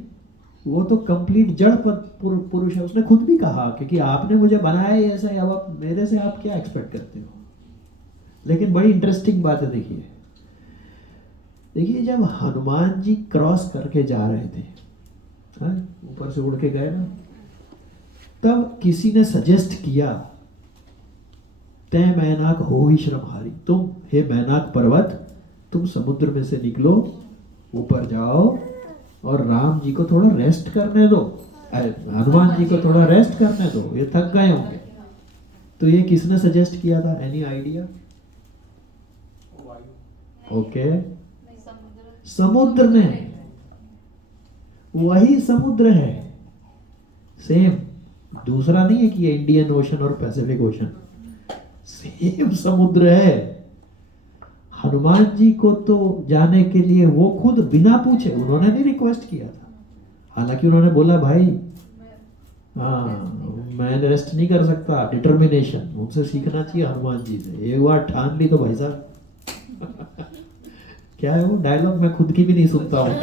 वो तो कंप्लीट जड़ पुरुष है, उसने खुद भी कहा कि आपने मुझे बनाया है ऐसा, अब आप मेरे से आप क्या एक्सपेक्ट करते हो। लेकिन बड़ी इंटरेस्टिंग बात है, देखिए जब हनुमान जी क्रॉस करके जा रहे थे, ऊपर से उड़ के गए ना, तब किसी ने सजेस्ट किया, तय मैनाक हो ही श्रमहारी, तुम हे मैनाक पर्वत, तुम समुद्र में से निकलो, ऊपर जाओ और राम जी को थोड़ा रेस्ट करने दो, हनुमान जी को थोड़ा रेस्ट करने दो, ये थक गए होंगे। तो ये किसने सजेस्ट किया था? Any idea? ओके, समुद्र ने, वही समुद्र है, सेम, दूसरा नहीं है कि ये इंडियन ओशन और पैसिफिक ओशन, सेम समुद्र है। हनुमान जी को तो जाने के लिए वो खुद बिना पूछे, उन्होंने नहीं रिक्वेस्ट किया था, हालांकि उन्होंने बोला भाई मैं रेस्ट नहीं कर सकता, डिटर्मिनेशन उनसे सीखना चाहिए हनुमान जी से, एक बार ठान ली तो भाई साहब क्या है वो डायलॉग, मैं खुद की भी नहीं सुनता हूँ।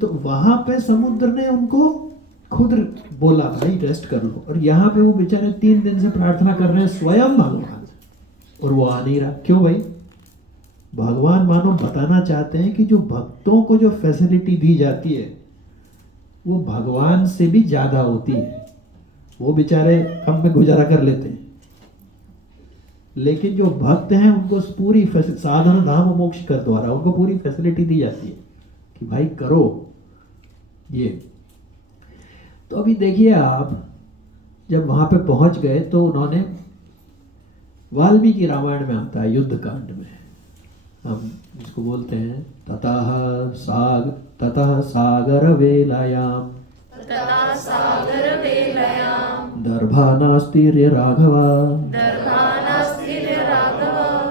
तो वहां पे समुद्र ने उनको खुद बोला भाई रेस्ट कर लो, और यहाँ पे वो बेचारे 3 दिन से प्रार्थना कर रहे हैं स्वयं भगवान, और वो आ नहीं रहा। क्यों भाई? भगवान मानो बताना चाहते हैं कि जो भक्तों को जो फैसिलिटी दी जाती है वो भगवान से भी ज्यादा होती है। वो बेचारे कम में गुजारा कर लेते हैं, लेकिन जो भक्त हैं उनको पूरी साधन धाम मोक्ष कर द्वारा उनको पूरी फैसिलिटी दी जाती है कि भाई करो ये। तो अभी देखिए आप, जब वहां पे पहुंच गए तो उन्होंने, वाल्मीकि रामायण में आता है युद्ध कांड में, हम इसको बोलते हैं ततः सागर वेलायाम दर्भानास्तीर्य राघवा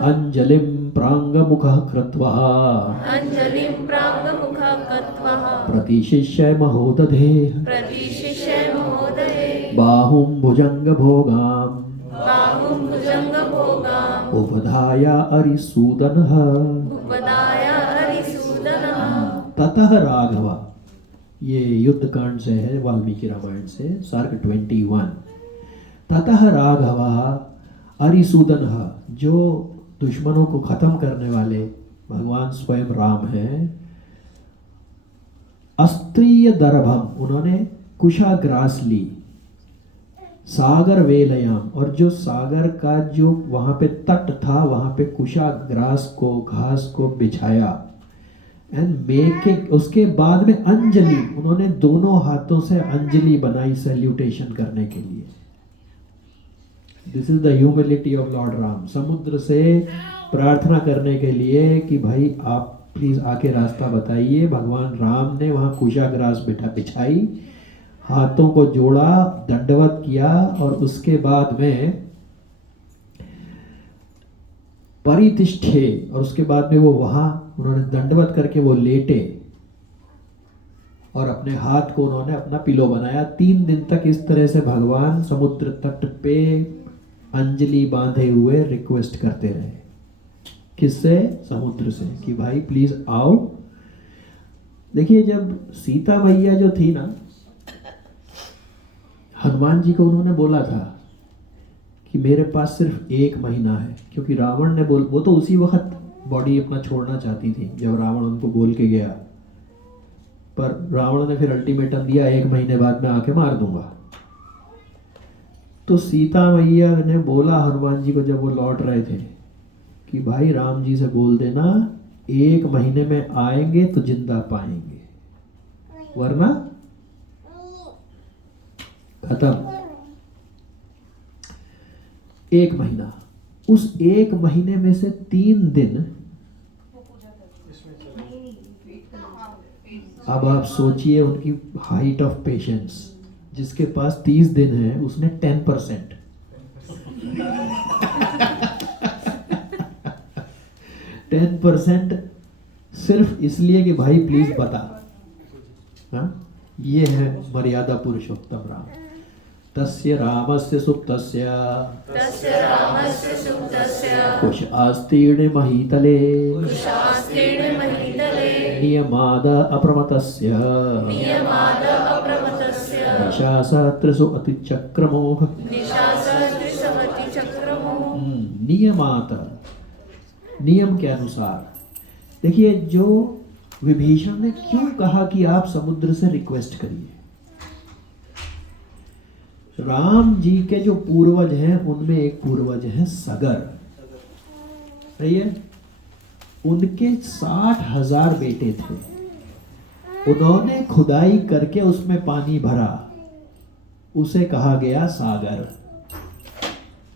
अंजलिं प्रांगमुखः कृत्वा प्रतिशिष्य महोदधे बाहुं भुजंगभोगाम् उपधाय अरिसूदनः ततः राघवा। ये युद्ध कांड से है, वाल्मीकि रामायण से, सर्ग 21। ततः राघवा अरिसूदनः, जो दुश्मनों को खत्म करने वाले भगवान स्वयं राम हैं। अस्त्रीय दर्भम, उन्होंने कुशाग्रास ली। सागर वेलयाम, और जो सागर का जो वहां पे तट था वहां पे कुशाग्रास को, घास को बिछाया। एंड मेकिंग, उसके बाद में अंजलि, उन्होंने दोनों हाथों से अंजलि बनाई सैल्यूटेशन करने के लिए। This is the humility of Lord Ram. समुद्र से प्रार्थना करने के लिए कि भाई आप प्लीज आके रास्ता बताइए। भगवान राम ने वहां कुशाग्रास बिछाई, हाथों को जोड़ा, दंडवत किया और उसके बाद में परितिष्ठे, और उसके बाद में वो वहां उन्होंने दंडवत करके वो लेटे और अपने हाथ को उन्होंने अपना पिलो बनाया। 3 दिन तक इस तरह से भगवान समुद्र तट पे अंजलि बांधे हुए रिक्वेस्ट करते रहे। किससे? समुद्र से, कि भाई प्लीज आओ। देखिए, जब सीता मैया जो थी ना, हनुमान जी को उन्होंने बोला था कि मेरे पास सिर्फ 1 महीना है, क्योंकि रावण ने वो तो उसी वक्त बॉडी अपना छोड़ना चाहती थी जब रावण उनको बोल के गया, पर रावण ने फिर अल्टीमेटम दिया 1 महीने बाद मैं आके मार दूंगा। तो सीता मैया ने बोला हनुमान जी को जब वो लौट रहे थे कि भाई राम जी से बोल देना 1 महीने में आएंगे तो जिंदा पाएंगे, वरना खत्म। 1 महीना, उस 1 महीने में से 3 दिन, अब आप सोचिए उनकी हाइट ऑफ पेशेंस। जिसके पास 30 दिन है उसने 10%। 10% सिर्फ इसलिए कि भाई प्लीज बता। हाँ, ये है मर्यादा पुरुषोत्तम राम। तस्य रामस्य सुप्तस्य कुश आस्तीर्ण महीतले नियमाद अप्रमतस्य निशासत्रिषु अतिचक्रमोह। नियमात, नियम के अनुसार। देखिए, जो विभीषण ने क्यों कहा कि आप समुद्र से रिक्वेस्ट करिए। राम जी के जो पूर्वज हैं उनमें एक पूर्वज है सगर, सही है? उनके 60,000 बेटे थे। उन्होंने खुदाई करके उसमें पानी भरा, उसे कहा गया सागर।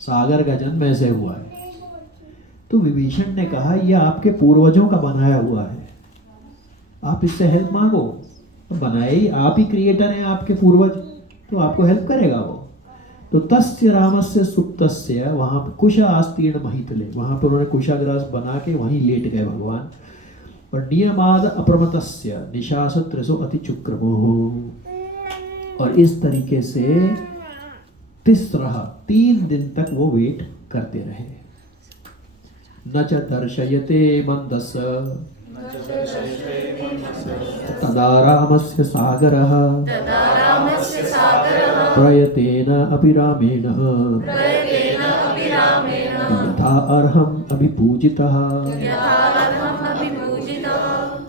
सागर का जन्म ऐसे हुआ है। तो विभीषण ने कहा यह आपके पूर्वजों का बनाया हुआ है, आप इससे हेल्प मांगो। तो बनाए ही आप ही, क्रिएटर हैं आपके पूर्वज, तो आपको हेल्प करेगा वो। तो तस्य रामस्य सुप्तस्य, वहां पे कुश आस्तीर्ण महितले, वहां पर उन्होंने कुशाग्रास बना के वहीं लेट गए भगवान। और नियमाद अप्रमतस्य निशासत्रिषु अतिचक्रमोह। और इस तरीके से 3 दिन तक वो वेट करते रहे। न च दर्शयते मंदस तदा रामस्य सागरः प्रयतेन अपि रामेण यथा अर्हम् अभिपूजितः।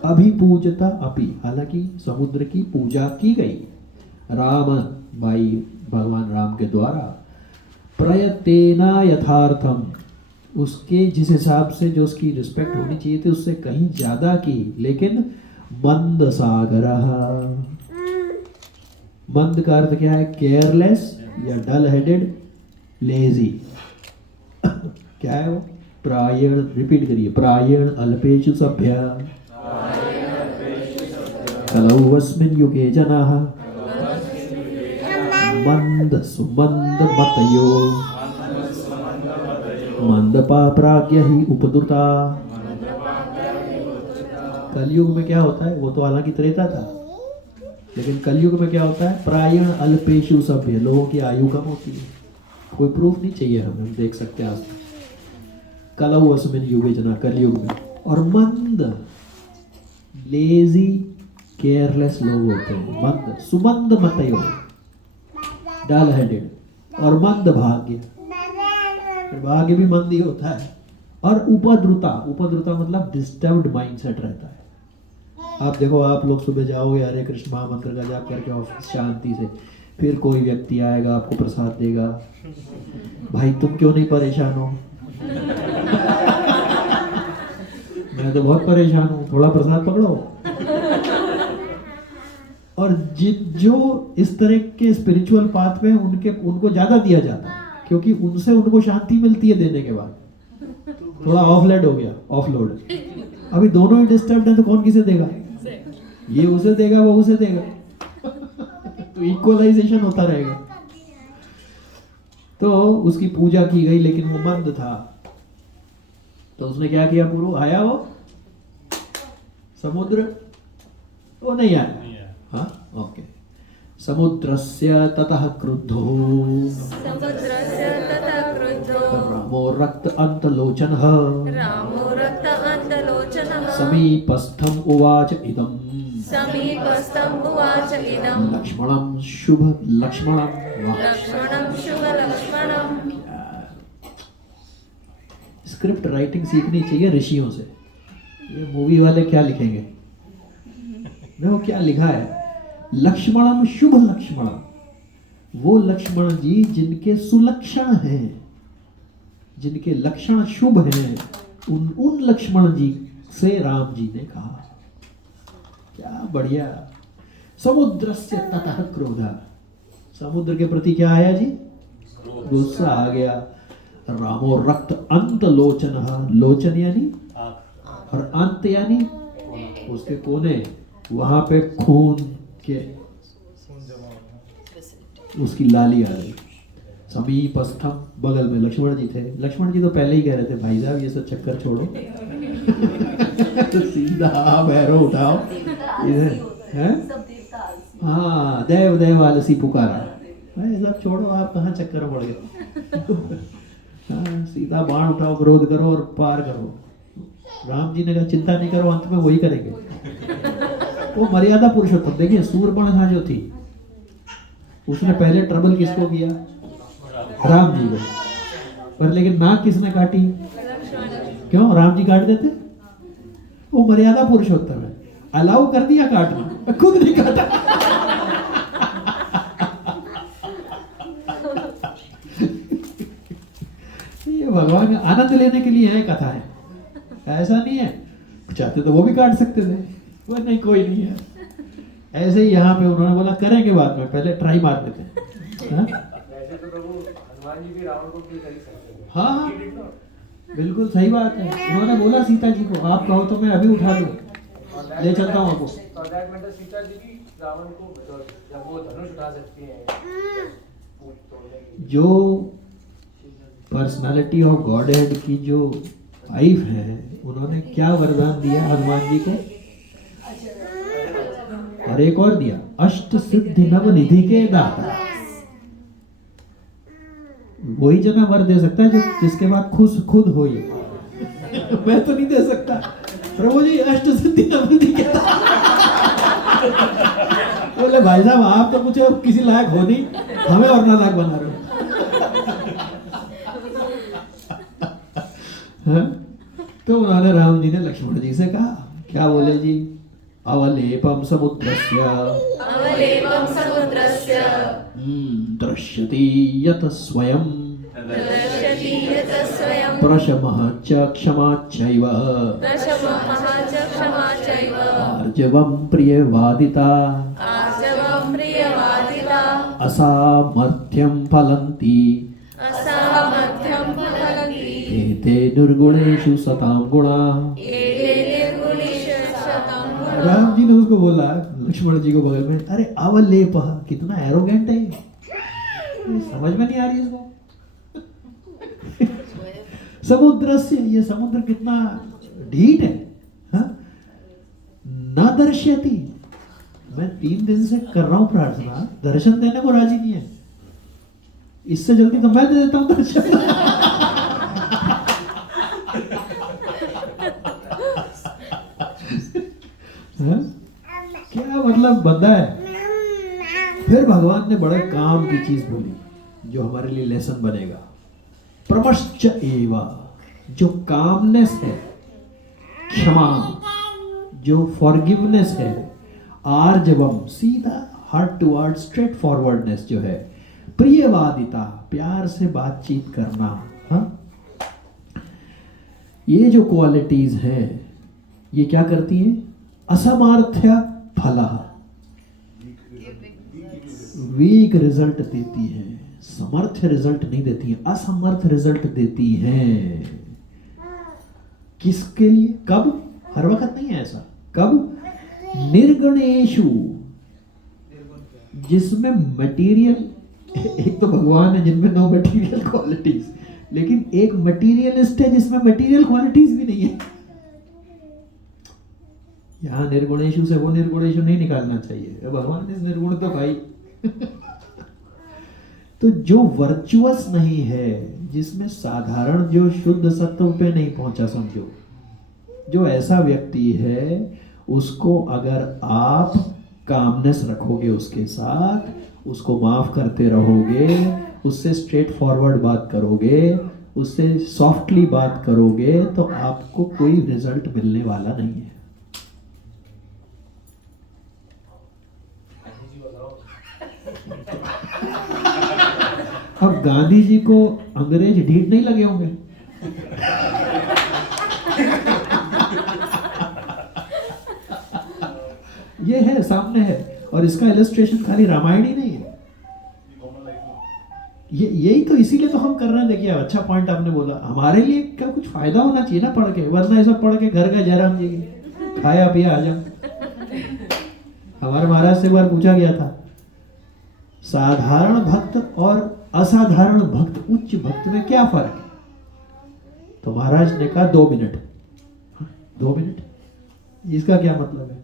अभिपूजता अपि, हालांकि समुद्र की पूजा की गई राम भाई भगवान राम के द्वारा। प्रयतेना यथार्थम, उसके जिस हिसाब से जो उसकी रिस्पेक्ट होनी चाहिए थी उससे कहीं ज्यादा की। लेकिन मंद सागरः, मंद का अर्थ क्या है? केयरलेस या डल हेडेड, लेजी। क्या है वो? प्रायण, रिपीट करिए, प्रायण अल्पेषु सभ्य कलौ अस्मिन् युगे जनाः मंद सुमंद मतयो मंद पाप्राज्ञ ही उपदुता। कलयुग में क्या होता है? वो तो हालांकि त्रेता था, लेकिन कलयुग में क्या होता है? प्रायण अल्पेषु सभ्य, लोगों की आयु कम होती है। कोई प्रूफ नहीं चाहिए हमें, हम देख सकते हैं आज। कलौ अस्मिन् युगे जना, कलयुग में। और मंद, लेजी, केयरलेस लोग होते हैं मंद। सुमंद मतयो, डल हेडेड, और मंद भाग्य, भाग्य भी मंद ही होता है। और उपद्रुता, उपद्रुता मतलब डिस्टर्ब्ड माइंडसेट रहता है। आप देखो, आप लोग सुबह जाओगे हरे कृष्ण महामंत्र का जाप करके ऑफिस शांति से, फिर कोई व्यक्ति आएगा आपको प्रसाद देगा, भाई तुम क्यों नहीं परेशान हो? मैं तो बहुत परेशान हूँ, थोड़ा प्रसाद पकड़ो। और जो इस तरह के स्पिरिचुअल पाथ में उनको ज्यादा दिया जाता है, क्योंकि उनसे उनको शांति मिलती है देने के बाद। थोड़ा ऑफलोड हो गया, ऑफलोड। अभी दोनों ही डिस्टर्ब है तो कौन किसे देगा? ये उसे देगा, वो उसे देगा। तो इक्वलाइजेशन होता रहेगा। तो उसकी पूजा की गई, लेकिन वो मंद था। तो उसने क्या किया? पूर्व आया वो समुद्र, वो नहीं आया। हाँ, ओके। समुद्रस्य ततः क्रुद्धो समुद्रस्य ततः क्रुद्धो रामो रक्त अंतलोचनः रामो रक्त अंतलोचनः समीपस्थम उवाच इदम् समीपस्थम् उवाच इदम् लक्ष्मणं शुभ लक्ष्मणं लक्ष्मणं शुभ लक्ष्मणं। स्क्रिप्ट राइटिंग सीखनी चाहिए ऋषियों से। ये मूवी वाले क्या लिखेंगे? देखो क्या लिखा है, लक्ष्मणम शुभ लक्ष्मणम, वो लक्ष्मण जी जिनके सुलक्षण हैं, जिनके लक्षण शुभ हैं, उन लक्ष्मण जी से राम जी ने कहा। क्या बढ़िया। समुद्र से ततः क्रोधा, समुद्र के प्रति क्या आया जी? गुस्सा आ गया। रामो रक्त अंत लोचन, लोचन यानी और अंत यानी उसके कोने, वहां पे खून के उसकी लाली आ गई। समीपस्थम, बगल में लक्ष्मण जी थे। लक्ष्मण जी तो पहले ही कह रहे थे भाई साहब ये सब चक्कर छोड़ो तो सीधा भैरव उठाओ इधर है। हाँ, देव देव आलसी पुकारा, भाई सब छोड़ो, आप कहाँ चक्कर पड़ गए। हाँ, सीधा बाण उठाओ, क्रोध करो और पार करो। राम जी ने कहा चिंता नहीं करो, अंत में वही करेंगे। वो मर्यादा पुरुषोत्तम। देखिए सूर्पणखा जो थी, उसने पहले ट्रबल किसको किया? राम जी को। पर लेकिन नाक किसने काटी? क्यों? राम जी काट देते? वो मर्यादा पुरुषोत्तम है, अलाउ कर दिया काटना, खुद नहीं काटा। ये भगवान का आनंद लेने के लिए है कथा है, ऐसा नहीं है। चाहते तो वो भी काट सकते थे, वो नहीं, कोई नहीं है। ऐसे ही यहाँ पे उन्होंने बोला करेंगे बाद में, पहले ट्राई मार देते हैं। वैसे तो प्रभु हनुमान जी भी रावण को किल कर ही सकते थे। हाँ, बिल्कुल सही बात है। उन्होंने बोला सीता जी को, आप कहो तो मैं अभी उठा लूं, ले चलता हूँ आपको। और दैट मैटर सीता जी भी रावण को, जब वो धनुष उठा सकती हैं तोड़ने की। जो पर्सनालिटी ऑफ गॉडहेड की जो वाइफ है, उन्होंने क्या वरदान दिया हनुमान जी को? और एक और दिया, अष्ट सिद्धि नव निधि के दाता। वही जना वर दे सकता है जो जिसके बाद खुद हो ये। मैं तो नहीं दे सकता। प्रभु जी अष्ट सिद्धि नव निधि के दाता। बोले भाई साहब आप तो कुछ और किसी लायक हो नहीं, हमें और नालायक बना रहे हो। तो उन्होंने राम जी ने लक्ष्मण जी से कहा, क्या बोले जी? अवलेपम समुद्रस्य अवलेपं समुद्रस्य दृश्यति यत स्वयं दर्शति यत स्वयं प्रशमः च क्षमा चैव प्रशमः च क्षमा चैव आर्जवं प्रियवादिता आर्जवं प्रियवादिता असामर्थ्यं फलन्ति असामर्थ्यं फलन्ति एते निर्गुणेषु सतां गुणा। एते निर्गुणेषु सतां गुणा। राम जी ने उसको बोला, लक्ष्मण जी को बगल में, अरे अवलेप, कितना एरोगेंट है ये, समझ में नहीं आ रही इसको। समुद्र से, ये समुद्र कितना ढीठ है। हाँ? न दर्शयति, मैं 3 दिन से कर रहा हूं प्रार्थना, दर्शन देने को राजी नहीं है। इससे जल्दी तो मैं दे देता हूं दर्शन। क्या मतलब बंदा है। फिर भगवान ने बड़े काम की चीज बोली जो हमारे लिए लेसन बनेगा। प्रमश्च एवा, जो कामनेस है, क्षमा, जो फॉरगिवनेस है, आर्जवम, सीधा heart to heart straightforwardness जो है, प्रियवादिता, प्यार से बातचीत करना। हाँ, ये जो क्वालिटीज हैं, ये क्या करती हैं? असमर्थ्य फलः, वीक रिजल्ट देती है, समर्थ रिजल्ट नहीं देती है, असमर्थ रिजल्ट देती हैं। किसके लिए? कब? हर वक्त नहीं है ऐसा। कब? निर्गुणेषु, जिसमें मटेरियल, एक तो भगवान है जिनमें नो मटेरियल क्वालिटीज, लेकिन एक मटेरियलिस्ट है जिसमें मटेरियल क्वालिटीज भी नहीं है। यहाँ निर्गुणेशु से वो निर्गुणेशु नहीं निकालना चाहिए, भगवान इस निर्गुण तो भाई तो जो वर्चुअस नहीं है, जिसमें साधारण जो शुद्ध सत्व पे नहीं पहुंचा, समझो, जो ऐसा व्यक्ति है, उसको अगर आप कामनेस रखोगे उसके साथ, उसको माफ करते रहोगे, उससे स्ट्रेट फॉरवर्ड बात करोगे, उससे सॉफ्टली बात करोगे, तो आपको कोई रिजल्ट मिलने वाला नहीं है। अब गांधी जी को अंग्रेज ढीठ नहीं लगे होंगे? ये है, सामने है, और इसका इलस्ट्रेशन खाली रामायण ही नहीं है, ये यही तो, इसीलिए तो हम कर रहे हैं। देखिए अच्छा पॉइंट आपने बोला, हमारे लिए क्या कुछ फायदा होना चाहिए ना पढ़ के, वरना ऐसा पढ़ के घर का जयराम जी खाया पिया हजम। हमारे महाराज से एक बार पूछा गया था, साधारण भक्त और असाधारण भक्त, उच्च भक्त में क्या फर्क है? तो महाराज ने कहा 2 मिनट। 2 मिनट, इसका क्या मतलब है?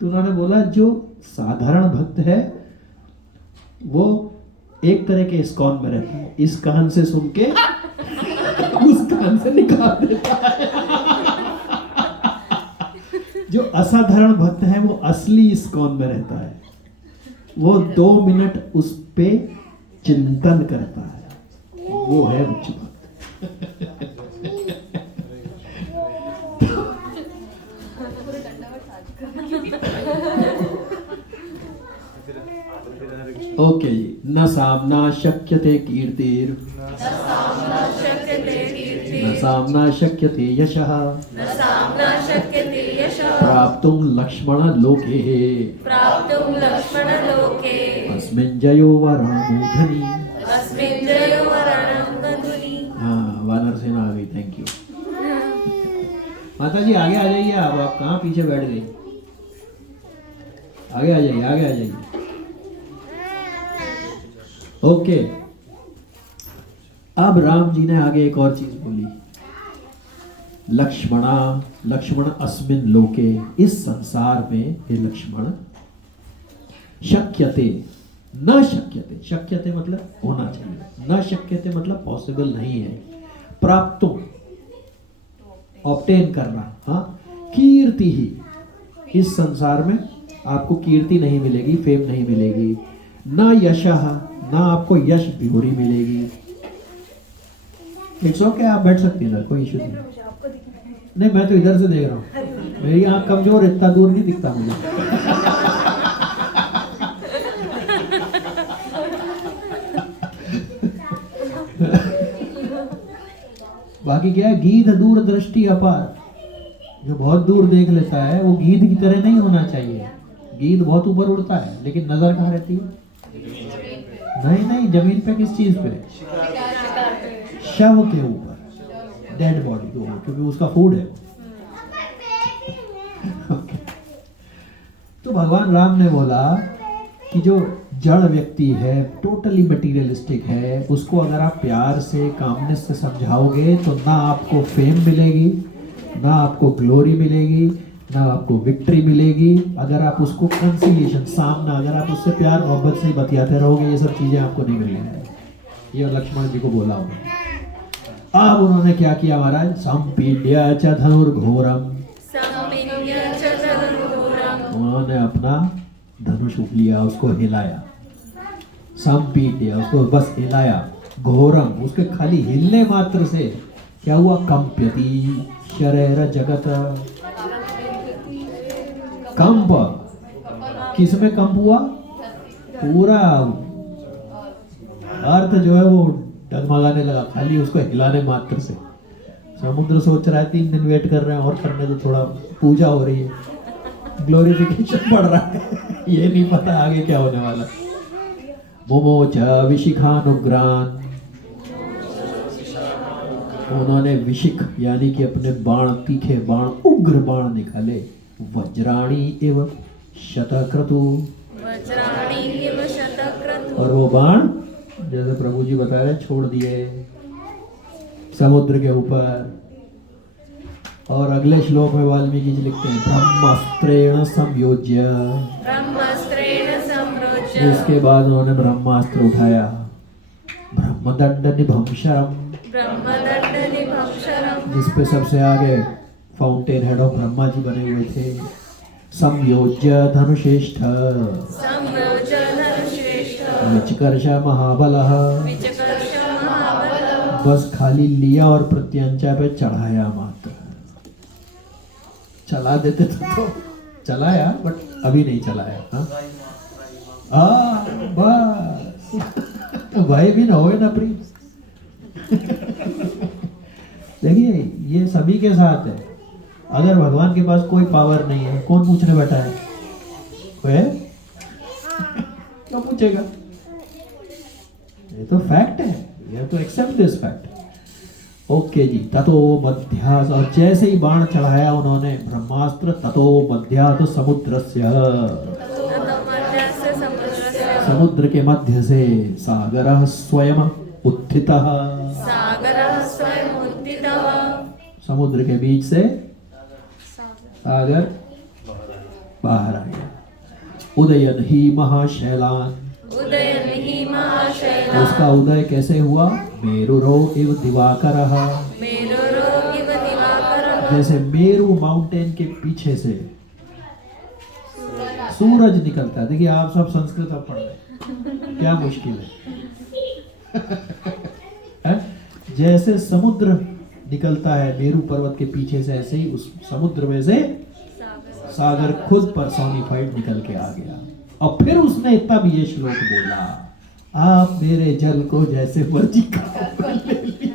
तो उन्होंने बोला जो साधारण भक्त है वो एक तरह के इस्कॉन में रहता है, इस कान से सुन के उस कान से निकाल देता है। जो असाधारण भक्त है वो असली इस्कॉन में रहता है, वो 2 मिनट उस पे चिंतन करता है, वो है उच्च भक्त। ओके जी, न सामना शक्यते कीर्तिर, न सामना शक्यते यशः, प्राप्तुं लक्ष्मण लोके, अस्मिन् जयो वरणमूर्धनि। हाँ, वानर सेना आ गई, थैंक यू। माता जी आगे आ जाइए, आप कहाँ पीछे बैठ गई? आगे आ जाइए, आगे आ जाइए। ओके, अब राम जी ने आगे एक और चीज बोली, लक्ष्मण अस्मिन् लोके, इस संसार में हे लक्ष्मण, शक्यते, न शक्यते, शक्यते मतलब होना चाहिए, न शक्यते मतलब पॉसिबल नहीं है, प्राप्त, ऑब्टेन करना, हाँ, कीर्ति ही, इस संसार में आपको कीर्ति नहीं मिलेगी, फेम नहीं मिलेगी, न यशः, ना आपको यश बिहुरी मिलेगी। इट्स ओके, आप बैठ सकती हैं, कोई इशू नहीं। नहीं, मैं तो इधर से देख रहा हूँ, मेरी आंख कमजोर, इतना दूर नहीं दिखता मुझे। बाकी क्या है, गीध दूर दृष्टि अपार, जो बहुत दूर देख लेता है वो गीध की तरह नहीं होना चाहिए। गीध बहुत ऊपर उड़ता है, लेकिन नजर कहाँ रहती है? नहीं, जमीन पे, किस चीज पे? शव के ऊपर, डेड बॉडी के ऊपर, क्योंकि उसका फूड है। तो भगवान राम ने बोला कि जो जड़ व्यक्ति है, टोटली मटीरियलिस्टिक है, उसको अगर आप प्यार से, कामनेस से समझाओगे तो ना आपको फेम मिलेगी, ना आपको ग्लोरी मिलेगी, ना आपको विक्ट्री मिलेगी। अगर आप उसको कंसिलिएशन, सामना, अगर आप उससे प्यार मोहब्बत से ही बतियाते रहोगे, ये सब चीजें आपको नहीं मिलेंगी। ये लक्ष्मण जी को बोला उन्होंने। अब उन्होंने क्या किया महाराज? संपीड्य च धनुर्घोरम, उन्होंने अपना धनुष लिया, उसको हिलाया, संपीड्य, उसको बस हिलाया, घोरम, उसके खाली हिलने मात्र से क्या हुआ? कंप्यति शरीर जगत, कंप, किसमें कंप हुआ? पूरा अर्थ जो है वो डगमगाने लगा, खाली उसको हिलाने मात्र से। समुद्र सोच रहा है 3 दिन वेट कर रहे हैं और करने तो, थोड़ा पूजा हो रही है, ग्लोरिफिकेशन बढ़ रहा है, ये नहीं पता आगे क्या होने वाला। मोमोच विशिखानुग्रान, उन्होंने विशिख यानी कि अपने बाण, तीखे बाण, उग्र बाण निकाले, वज्राणी एवं, शतक्रतु, वज्राणीव शतक्रतु। और वो बाण जैसे प्रभु जी बता रहे छोड़ दिए समुद्र के ऊपर। और अगले श्लोक में वाल्मीकि जी लिखते हैं ब्रह्मास्त्रेण संयोज्य, ब्रह्मास्त्रेण संरोज्य। इसके बाद उन्होंने ब्रह्मास्त्र उठाया, ब्रह्मदंड निभंशरम, ब्रह्मदंड निभंशरम। जिसपे सबसे आगे fountain head of Brahma ji बने हुए थे। संयोज्य धनुश्रेष्ठ, संयोज्य धनुश्रेष्ठ, विचकर्ष महाबलः, विचकर्ष महाबलः। बस खाली लिया और प्रत्यंचा पे चढ़ाया मात्र। चला देते तो चलाया, बट अभी नहीं चलाया। हाँ बस भाई भी ना होए ना प्रिय। देखिए ये सभी के साथ है। अगर भगवान के पास कोई पावर नहीं है, कौन पूछने बैठा है? कोई है? क्यों पूछेगा? ये तो फैक्ट है, ये तो एक्सेप्ट दिस फैक्ट। ओके जी, ततो मध्यास, और जैसे ही बाण चढ़ाया उन्होंने ब्रह्मास्त्र, ततो मध्यात समुद्रस्य, समुद्र के मध्य से सागरः स्वयं उत्थितः, सागरः स्वयं उत्थितः, समुद्र के बीच से सागर बाहर आ गया। उदयन ही महाशैलान, उदयन ही महाशैलान्। उसका उदय कैसे हुआ? मेरुरो इव दिवाकरः, मेरुरो इव दिवाकरः। जैसे मेरु माउंटेन के पीछे से सूरज निकलता है। देखिए आप सब संस्कृत अब पढ़ रहे, क्या मुश्किल है? जैसे समुद्र निकलता है मेरु पर्वत के पीछे से, ऐसे ही उस समुद्र में से सागर खुद पर्सोनिफाइड निकल के आ गया। और फिर उसने तब ये श्लोक बोला, आप मेरे जल को जैसे मर्जी खाओ ले लीजिए।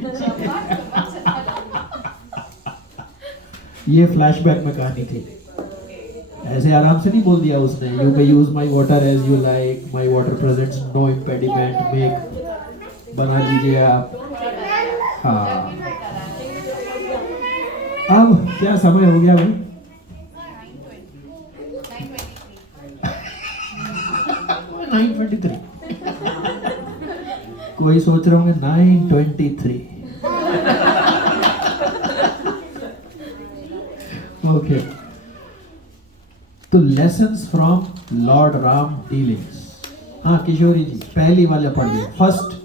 ये फ्लैशबैक में कहानी थी, ऐसे आराम से नहीं बोल दिया उसने। You may use my water as you like, my water presents no impediment, make बना लीजिए आप। हाँ अब क्या समय हो गया भाई? 9:23। कोई सोच रहे होंगे 9:23। ओके, तो lessons from Lord Ram dealings. हाँ किशोरी जी, पहली वाला पढ़िए। First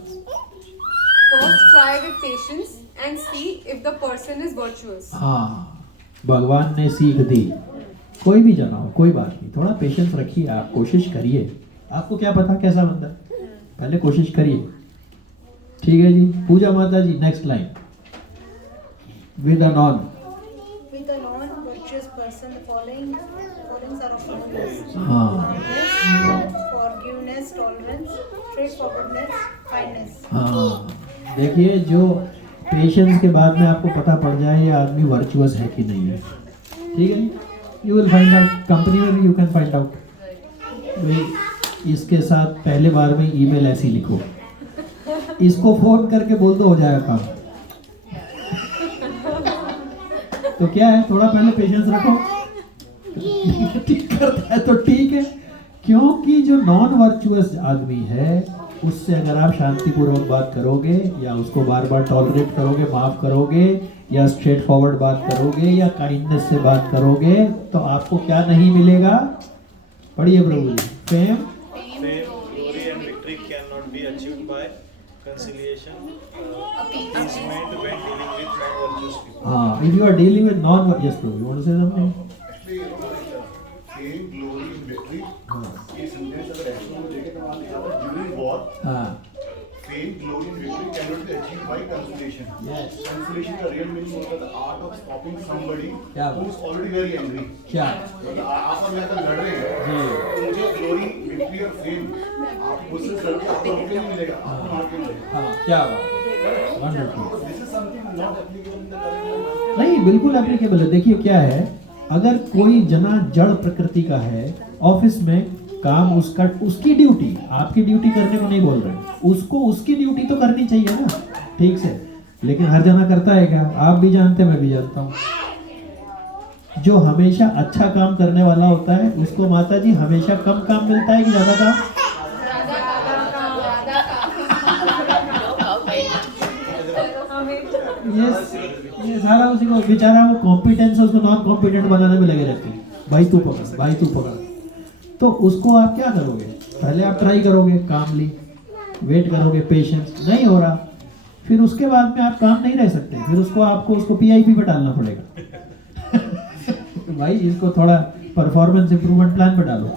try with patience and see if the person is virtuous. हाँ, भगवान ने सीख दी। कोई भी जाना हो, कोई बात नहीं, थोड़ा पेशेंस रखिए, आप कोशिश करिए। आपको क्या पता कैसा बंदा है, पहले कोशिश करिए। ठीक है जी। Puja Mata ji, next line. With a non, With a non-virtuous person, the followings are of no use. हाँ Calmness, forgiveness, tolerance, straightforwardness, kindness. हाँ, देखिए जो पेशेंस के बाद में आपको पता पड़ जाए ये आदमी वर्चुअस है कि नहीं है, ठीक है, you will find out. Company में भी यू कैन फाइंड आउट। इसके साथ पहले बार में ईमेल ऐसी लिखो, इसको फोन करके बोल दो, हो जाएगा काम। तो क्या है, थोड़ा पहले पेशेंस रखो, ठीक करता है तो ठीक है। क्योंकि जो नॉन वर्चुअस आदमी है उससे अगर आप शांतिपूर्वक बात करोगे या उसको बार बार टॉलरेट करोगे, माफ करोगे, या स्ट्रेट फॉरवर्ड बात करोगे, या काइंडनेस से बात करोगे, तो आपको क्या नहीं मिलेगा? पढ़िए Prabhu ji. Fame, glory and victory cannot be achieved by conciliation, appeasement when dealing with non-virtuous people. हाँ, if you are dealing with non-virtuous people, you want to say something? Fame, glory, victory, ये सेंटेंस अगर actually में देखें तो आप लिखा during war, हाँ, fame, glory, and victory cannot be achieved by conciliation. Yes. Conciliation का real meaning होता है the art of stopping somebody क्या who is already very angry. क्या? मतलब आप और मैं अगर लड़ रहे हैं, तो मुझे glory, victory और fame आप मुझसे लड़के आपको रोके नहीं मिलेगा, आपको मार के मिलेगा। हाँ, क्या बात है, wonderful. This is something not applicable in the current life. नहीं, बिल्कुल एप्लीकेबल है। देखिए क्या है, अगर कोई जना जड़ प्रकृति का है, ऑफिस में काम उसका, उसकी ड्यूटी, आपकी ड्यूटी करने को नहीं बोल रहे, उसको उसकी ड्यूटी तो करनी चाहिए ना ठीक से। लेकिन हर जना करता है क्या? आप भी जानते, मैं भी जानता हूँ। जो हमेशा अच्छा काम करने वाला होता है उसको माता जी हमेशा कम काम मिलता है कि ज्यादा काम? ये सारा उसी को बेचारा वो कॉम्पिटेंस है उसको नॉन कॉम्पिटेंट बनाने में लगे रहते हैं। भाई तू पकड़, भाई तू पकड़। तो उसको आप क्या करोगे? पहले आप ट्राई करोगे कामली, वेट करोगे, पेशेंस, नहीं हो रहा, फिर उसके बाद में आप काम नहीं रह सकते, फिर आपको उसको PIP पे डालना पड़ेगा। भाई इसको थोड़ा परफॉर्मेंस इंप्रूवमेंट प्लान पे डालो,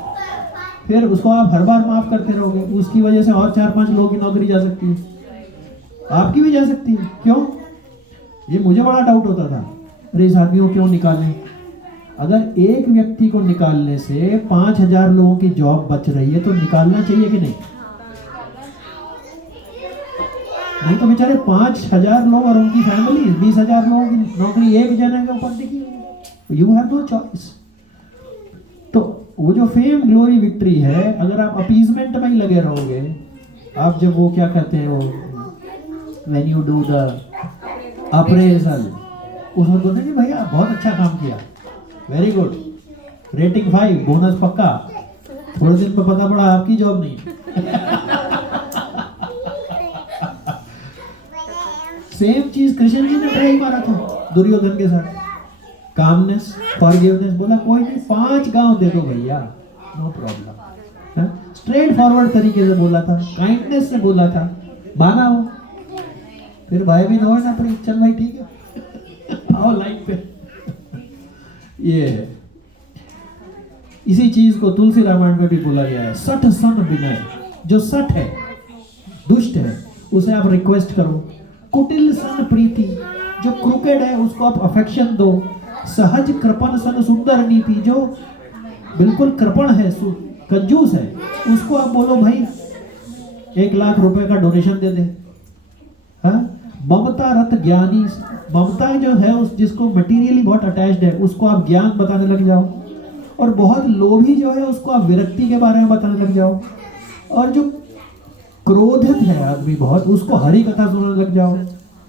फिर उसको आप हर बार माफ करते रहोगे, उसकी वजह से और 4-5 लोगों की नौकरी जा सकती है, आपकी भी जा सकती है। क्यों? ये मुझे बड़ा डाउट होता था, अरे इस आदमी को क्यों निकालें? अगर एक व्यक्ति को निकालने से 5000 लोगों की जॉब बच रही है तो निकालना चाहिए कि नहीं? नहीं तो बेचारे 5000 लोग और उनकी फैमिली 20,000 लोगों की नौकरी एक जने के ऊपर दिखी। You have no choice. तो वो जो फेम, ग्लोरी, विक्ट्री है, अगर आप अपीजमेंट में ही लगे रहोगे, आप जब वो क्या कहते हैं, वो when you do the appraisal, उसमें बोलते हैं कि भैया आप बहुत अच्छा काम किया, वेरी गुड, रेटिंग 5, बोनस पक्का, थोड़े दिन में पता पड़ा आपकी जॉब नहीं। सेम चीज कृष्ण जी ने ट्राई मारा था दुर्योधन के साथ, कामनेस, फॉरगिवनेस, बोला कोई नहीं 5 गांव दे दो भैया, नो प्रॉब्लम, स्ट्रेट फॉरवर्ड तरीके से बोला था, काइंडनेस से बोला था, माना वो, फिर भाई भी ना पड़ी, चल भाई ठीक है, आओ लाइन पे। ये है, इसी चीज को तुलसी रामायण में भी बोला गया है, सठ सन विनय, जो सठ है, दुष्ट है, उसे आप रिक्वेस्ट करो, कुटिल सन प्रीति, जो क्रूकेड है उसको आप अफेक्शन दो, सहज कृपण सन सुंदर नीति, जो बिल्कुल कृपण है, कंजूस है, उसको आप बोलो भाई 1 लाख रुपए का डोनेशन दे दे। हाँ, ममता रथ ज्ञानी, ममता जो है उस जिसको मटेरियली बहुत अटैच्ड है उसको आप ज्ञान बताने लग जाओ, और बहुत लोभी जो है उसको आप विरक्ति के बारे में बताने लग जाओ, और जो क्रोधित है आदमी बहुत, उसको हरी कथा सुनाने लग जाओ।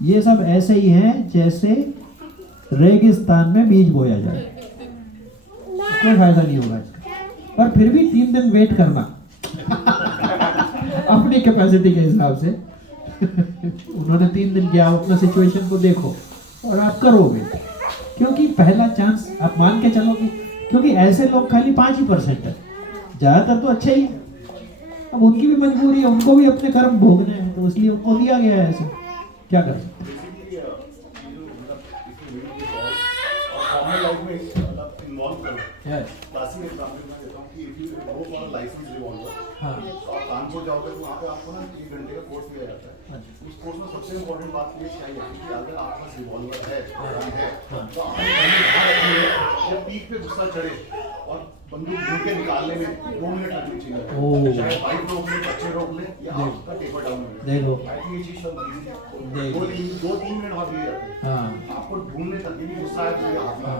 ये सब ऐसे ही हैं जैसे रेगिस्तान में बीज बोया जाए, कोई फायदा नहीं होगा इसका। पर फिर भी 3 दिन वेट करना अपनी कैपेसिटी के हिसाब से। उन्होंने 3 दिन किया, अपना सिचुएशन को देखो और आप करोगे, क्योंकि पहला चांस आप मान के चलोगे, क्योंकि ऐसे लोग खाली 5% है, ज्यादातर तो अच्छे ही है। अब उनकी भी मजबूरी है, उनको भी अपने कर्म भोगने हैं, तो इसलिए उनको दिया गया है ऐसे, क्या कर सकते। क्लासिक एग्जांपल मैं देता हूँ कि if you go for licence revolver, तो आप कानपुर जाओगे तो वहाँ पे आपको ना 1 घंटे का कोर्स दिया जाता है। उस कोर्स में सबसे इम्पोर्टेंट बात ये चाहिए कि अगर आपके पास रिवॉल्वर है तो आपने पीक पे गुस्सा चढ़े और बंदूक ढूंढ के निकालने में 2 मिनट लगनी चाहिए, चाहे बाइक रोक ले, बच्चे रोक ले, या आपका टेपर डाउन हो। देखो आई थिंक ये चीज सब 2-3 मिनट और दिए जाते हैं। हाँ, आपको ढूंढने तक भी गुस्सा है तो हाथ में,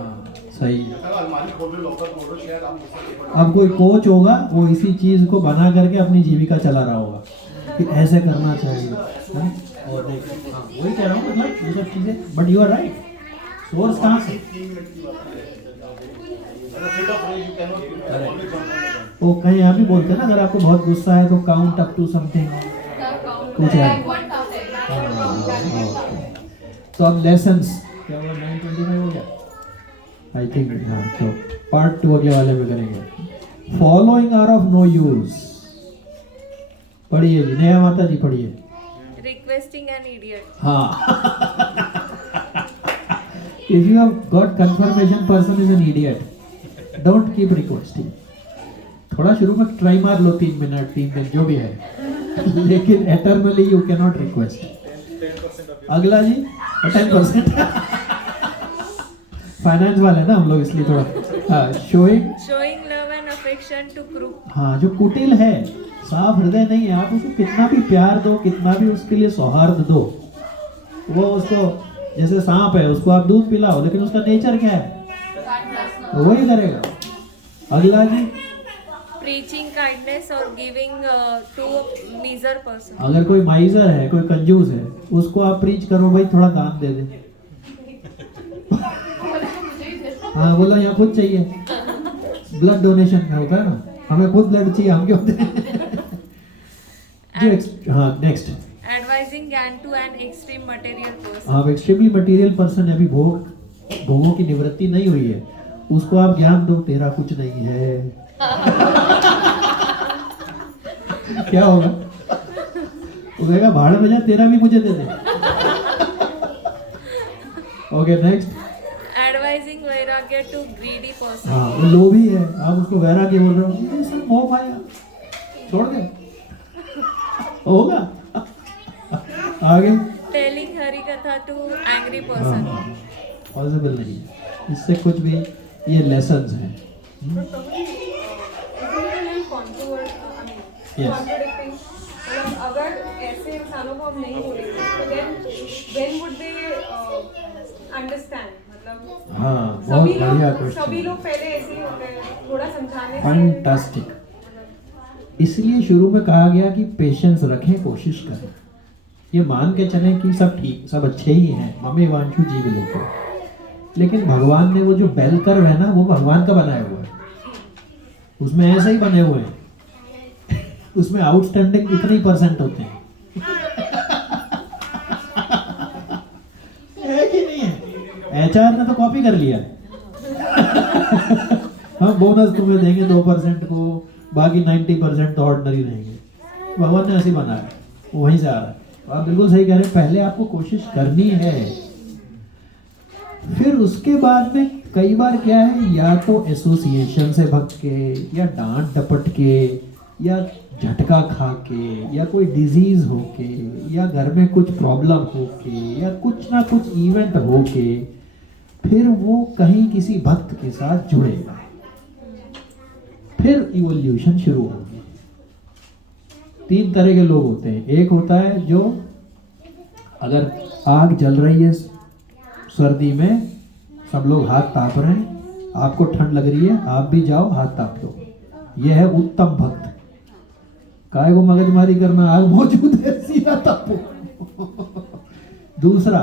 सही है, अलमारी खोल लो, लॉकर खोल लो, शायद आप गुस्सा टेपर। अब कोई कोच होगा वो इसी चीज को बना करके अपनी जीविका चला रहा होगा कि ऐसे करना चाहिए। और देखो, हाँ वही कह रहा हूँ, मतलब ये सब चीजें, but you are right, source कहाँ से? वो कहीं यहाँ भी बोलते हैं ना, अगर आपको बहुत गुस्सा है तो काउंट अप टू समथिंग, कुछ है। तो अब लेसन्स क्या हुआ, 9:25 हो गया आई थिंक। हाँ, तो पार्ट 2 अगले वाले में करेंगे। Following are of no use, पढ़िए जी, नया माता जी पढ़िए। Requesting an idiot. हाँ, if you have got confirmation person is an idiot, don't keep requesting. थोड़ा शुरू में ट्राई मार लो, 3 मिनट 3 दिन जो भी है, लेकिन eternally you cannot request. अगला जी 10%। फाइनेंस वाले ना हम लोग, इसलिए थोड़ा। हाँ, showing love and affection to group. हाँ, जो कुटिल है, साफ हृदय नहीं है, आप उसको कितना भी प्यार दो, कितना भी उसके लिए सौहार्द दो, वो उसको जैसे सांप है, उसको आप दूध पिलाओ, लेकिन उसका नेचर क्या है, वही करेगा। अगला जी, preaching kindness or giving to a miser person. अगर कोई माइजर है, कोई कंजूस है, उसको आप प्रीच करो भाई थोड़ा दान दे दे। हाँ बोला यहाँ खुद चाहिए, ब्लड डोनेशन में होता है ना, हमें खुद ब्लड चाहिए, हम क्यों दें? हाँ नेक्स्ट। Advising ज्ञान to an extreme material person. आप एक्सट्रीमली मटेरियल पर्सन, अभी भोगों की निवृत्ति नहीं हुई है, उसको आप ज्ञान दो तेरा कुछ नहीं है, क्या होगा? वो कहेगा भाड़ में जा, तेरा भी मुझे दे दे। Okay next. Advising vairagya to greedy person. हाँ वो लोभी है, आप उसको वैराग्य बोल रहे हो, ये सब मोह माया छोड़ दे, होगा। आगे। Telling हरि कथा to angry person. पॉसिबल नहीं है, इससे कुछ भी, ये लेसन्स हैं। Contradicting. मतलब अगर ऐसे इंसानों को हम नहीं बोलेंगे तो then when would they understand? मतलब हाँ बहुत बढ़िया सभी क्वेश्चन, लोग पहले ऐसे ही होते हैं, थोड़ा समझाने से फैंटास्टिक। इसलिए शुरू में कहा गया कि पेशेंस रखें, कोशिश करें, ये मान के चलें कि सब ठीक, सब अच्छे ही हैं, मम्मी वांशु जीव लोग, लेकिन भगवान ने वो जो बेल कर्व है ना, वो भगवान का बनाया हुआ है, उसमें ऐसे ही बने हुए हैं, उसमें आउटस्टैंडिंग इतने ही % होते हैं, है कि नहीं है? HR ने तो कॉपी कर लिया, हम बोनस तुम्हें देंगे 2% को, बाकी 90% तो ऑर्डिनरी रहेंगे। भगवान ने ऐसे बनाया, वो वहीं से आ रहा है। तो आप बिल्कुल सही कह रहे हैं, पहले आपको कोशिश करनी है, फिर उसके बाद में कई बार क्या है, या तो एसोसिएशन से भग के, या डांट डपट के, या झटका खा के, या कोई डिजीज हो के, या घर में कुछ प्रॉब्लम हो के, या कुछ ना कुछ इवेंट हो के, फिर वो कहीं किसी भक्त के साथ जुड़ेगा, फिर इवोल्यूशन शुरू होगी। 3 तरह के लोग होते हैं, एक होता है जो अगर आग जल रही है सर्दी में, सब लोग हाथ ताप रहे हैं, आपको ठंड लग रही है, आप भी जाओ हाथ ताप लो, यह है उत्तम भक्त। काय को मगजमारी करना, आग मौजूद है सीधा तापो। दूसरा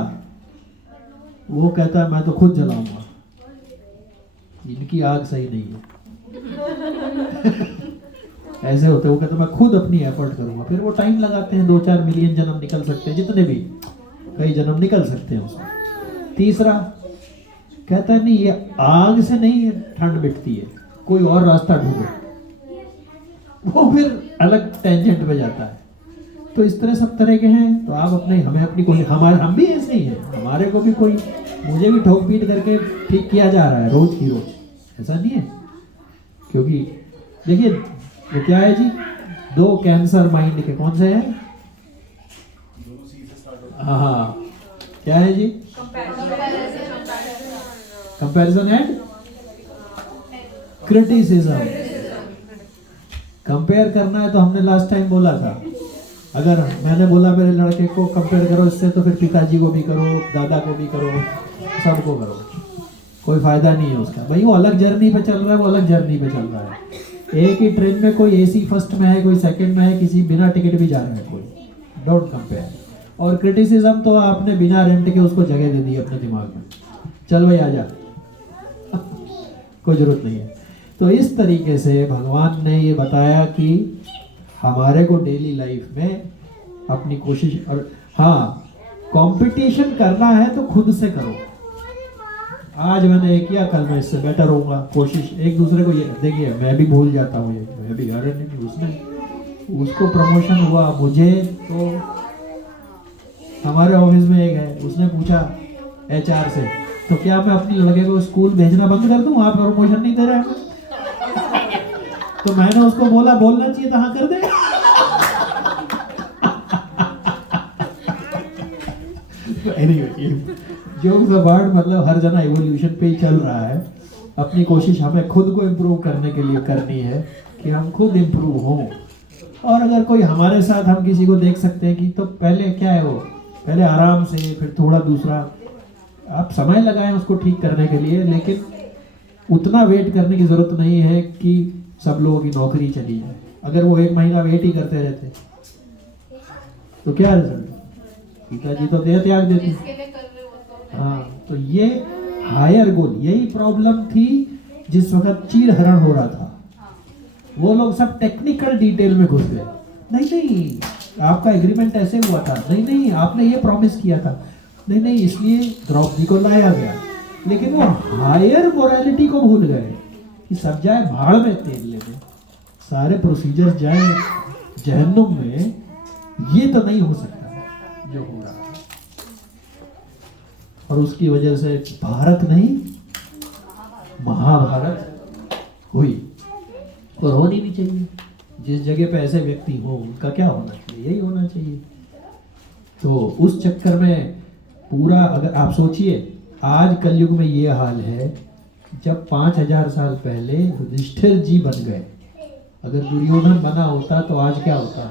वो कहता है मैं तो खुद जलाऊंगा, इनकी आग सही नहीं है। ऐसे होते, वो कहते मैं खुद अपनी एफर्ट करूंगा, फिर वो टाइम लगाते हैं, 2-4 मिलियन जन्म निकल सकते हैं, जितने भी कई जन्म निकल सकते हैं उसमें। तीसरा कहता है नहीं, ये आग से नहीं ठंड मिटती है, कोई और रास्ता ढूंढो, वो फिर अलग टेंजेंट पे जाता है। तो इस तरह सब तरह के हैं। तो आप अपने, हमें अपनी कोशिश, हमारे हम भी ऐसे ही हैं, हमारे को भी कोई, मुझे भी ठोक पीट करके ठीक किया जा रहा है रोज की रोज, ऐसा नहीं है। क्योंकि देखिए वो क्या है जी, 2 कैंसर माइंड के, कौन से हैं? हाँ क्या है जी? Comparison and criticism. कंपेयर करना है तो हमने लास्ट टाइम बोला था, अगर मैंने बोला मेरे लड़के को कंपेयर करो इससे, तो फिर पिताजी को भी करो, दादा को भी करो, सबको करो, कोई फायदा नहीं है उसका। भाई वो अलग जर्नी पे चल रहा है, वो अलग जर्नी पे चल रहा है। एक ही ट्रेन में कोई AC फर्स्ट में है, कोई सेकंड में है, किसी बिना टिकट भी जा रहा है कोई। Don't compare. और क्रिटिसिज्म तो आपने बिना रेंट के उसको जगह दे दी अपने दिमाग में, चल भाई आजा, कोई जरूरत नहीं है। तो इस तरीके से भगवान ने ये बताया कि हमारे को डेली लाइफ में अपनी कोशिश, और हाँ कंपटीशन करना है तो खुद से करो। आज मैंने ये किया, कल मैं इससे बेटर होऊंगा, कोशिश एक दूसरे को। ये देखिए मैं भी भूल जाता हूँ, ये मैं भी, अरे नहीं उसने, उसको प्रमोशन हुआ, मुझे तो हमारे ऑफिस में एक है, उसने पूछा HR से, तो क्या मैं अपने लड़के को स्कूल भेजना बंद कर दूं, आप प्रमोशन नहीं दे रहे हैं? तो मैंने उसको बोला बोलना चाहिए था, हाँ कर दे। जोक्स अबाउट, मतलब हर जना इवोल्यूशन पे ही चल रहा है। अपनी कोशिश हमें खुद को इम्प्रूव करने के लिए करनी है कि हम खुद इम्प्रूव हों। और अगर कोई हमारे साथ, हम किसी को देख सकते हैं कि, तो पहले क्या है, वो पहले आराम से, फिर थोड़ा दूसरा, आप समय लगाएं उसको ठीक करने के लिए, लेकिन उतना वेट करने की जरूरत नहीं है कि सब लोगों की नौकरी चली जाए। अगर वो 1 महीना वेट ही करते रहते तो क्या रिजल्ट? पिताजी तो देह त्याग देते। हाँ, तो ये हायर गोल, यही प्रॉब्लम थी जिस वक्त चीर हरण हो रहा था। वो लोग सब टेक्निकल डिटेल में घुस गए। नहीं आपका एग्रीमेंट ऐसे हुआ था, नहीं आपने ये प्रॉमिस किया था, नहीं इसलिए द्रौपदी को लाया गया। लेकिन वो हायर मोरालिटी को भूल गए कि सब जाए भाड़ में तेल लेने, सारे प्रोसीजर जाए जहन्नुम में। ये तो नहीं हो सकता जो हो रहा है, और उसकी वजह से भारत नहीं महाभारत हुई, और होनी भी चाहिए। जिस जगह पे ऐसे व्यक्ति हो उनका क्या होना चाहिए, यही होना चाहिए। तो उस चक्कर में पूरा, अगर आप सोचिए आज कलयुग में ये हाल है, जब 5000 साल पहले युधिष्ठिर जी बन गए, अगर दुर्योधन बना होता तो आज क्या होता।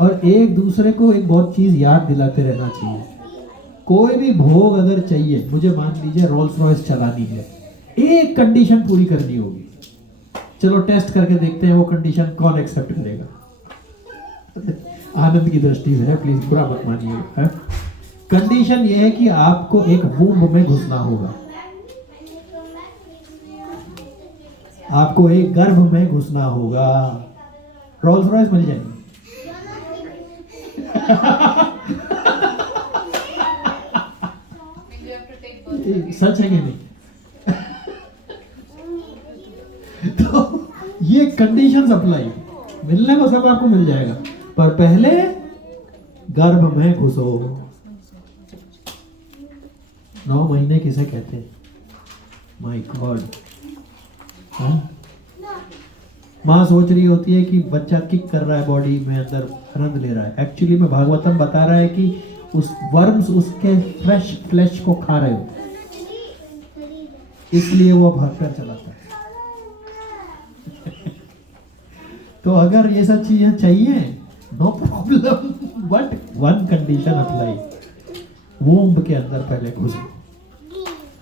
और एक दूसरे को एक बहुत चीज याद दिलाते रहना चाहिए। कोई भी भोग अगर चाहिए, मुझे मान लीजिए रोल्स रॉयस चलानी है, एक कंडीशन पूरी करनी होगी। चलो टेस्ट करके देखते हैं वो कंडीशन कौन एक्सेप्ट करेगा। आनंद की दृष्टि से है, प्लीज बुरा मत मानिए। कंडीशन ये है कि आपको एक वूम्ब में घुसना होगा, आपको एक गर्भ में घुसना होगा। रोल्स रॉयस मिल जाएगी। सच है कि नहीं? तो ये कंडीशंस अप्लाई, मिलने को सब आपको मिल जाएगा, पर पहले गर्भ में घुसो। 9 महीने किसे कहते हैं? My God. माँ सोच रही होती है कि बच्चा किक कर रहा है बॉडी में, अंदर आनंद ले रहा है। एक्चुअली में भागवतम बता रहा है कि उस वर्म्स उसके फ्रेश फ्लैश को खा रहे हो, इसलिए वो भागकर चलाता है। तो अगर ये सब चीजें चाहिए, no problem, but one condition apply, womb के अंदर पहले घुसो।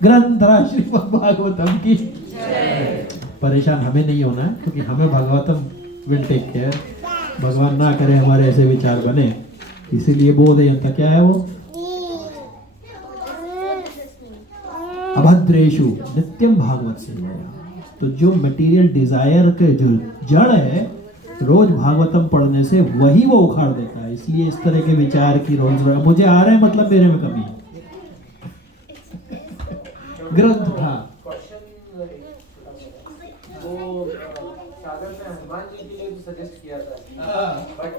ग्रंथराज श्रीमद् भागवतम की परेशान हमें नहीं होना है, क्योंकि हमें भागवतम विल टेक केयर। भगवान ना करे हमारे ऐसे विचार बने, इसीलिए बोध यंत्र क्या है वो, अभद्रेशु नित्यम भागवत से। तो जो मटेरियल डिजायर के जो जड़ है, रोज भागवतम पढ़ने से वही वो उखाड़ देता है। इसलिए इस तरह के विचार की रोज मुझे आ रहे हैं, मतलब मेरे में कमी है। ग्रंथ था वो सागर में हनुमान जी के लिए भी सजेस्ट किया था, बट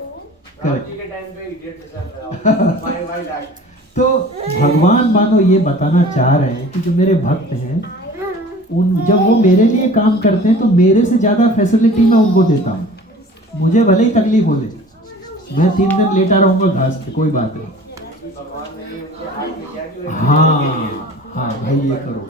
राम जी के टाइम पे इडियट जैसा व्हाई दैट। तो भगवान मानो ये बताना चाह रहे हैं कि जो मेरे भक्त हैं, उन जब वो मेरे लिए काम करते हैं तो मेरे से ज्यादा फैसिलिटी मैं उनको देता हूँ। मुझे भले ही तकलीफ हो ले, मैं 3 दिन लेटा रहूंगा घास पे, कोई बात नहीं। हाँ भाई ये करो।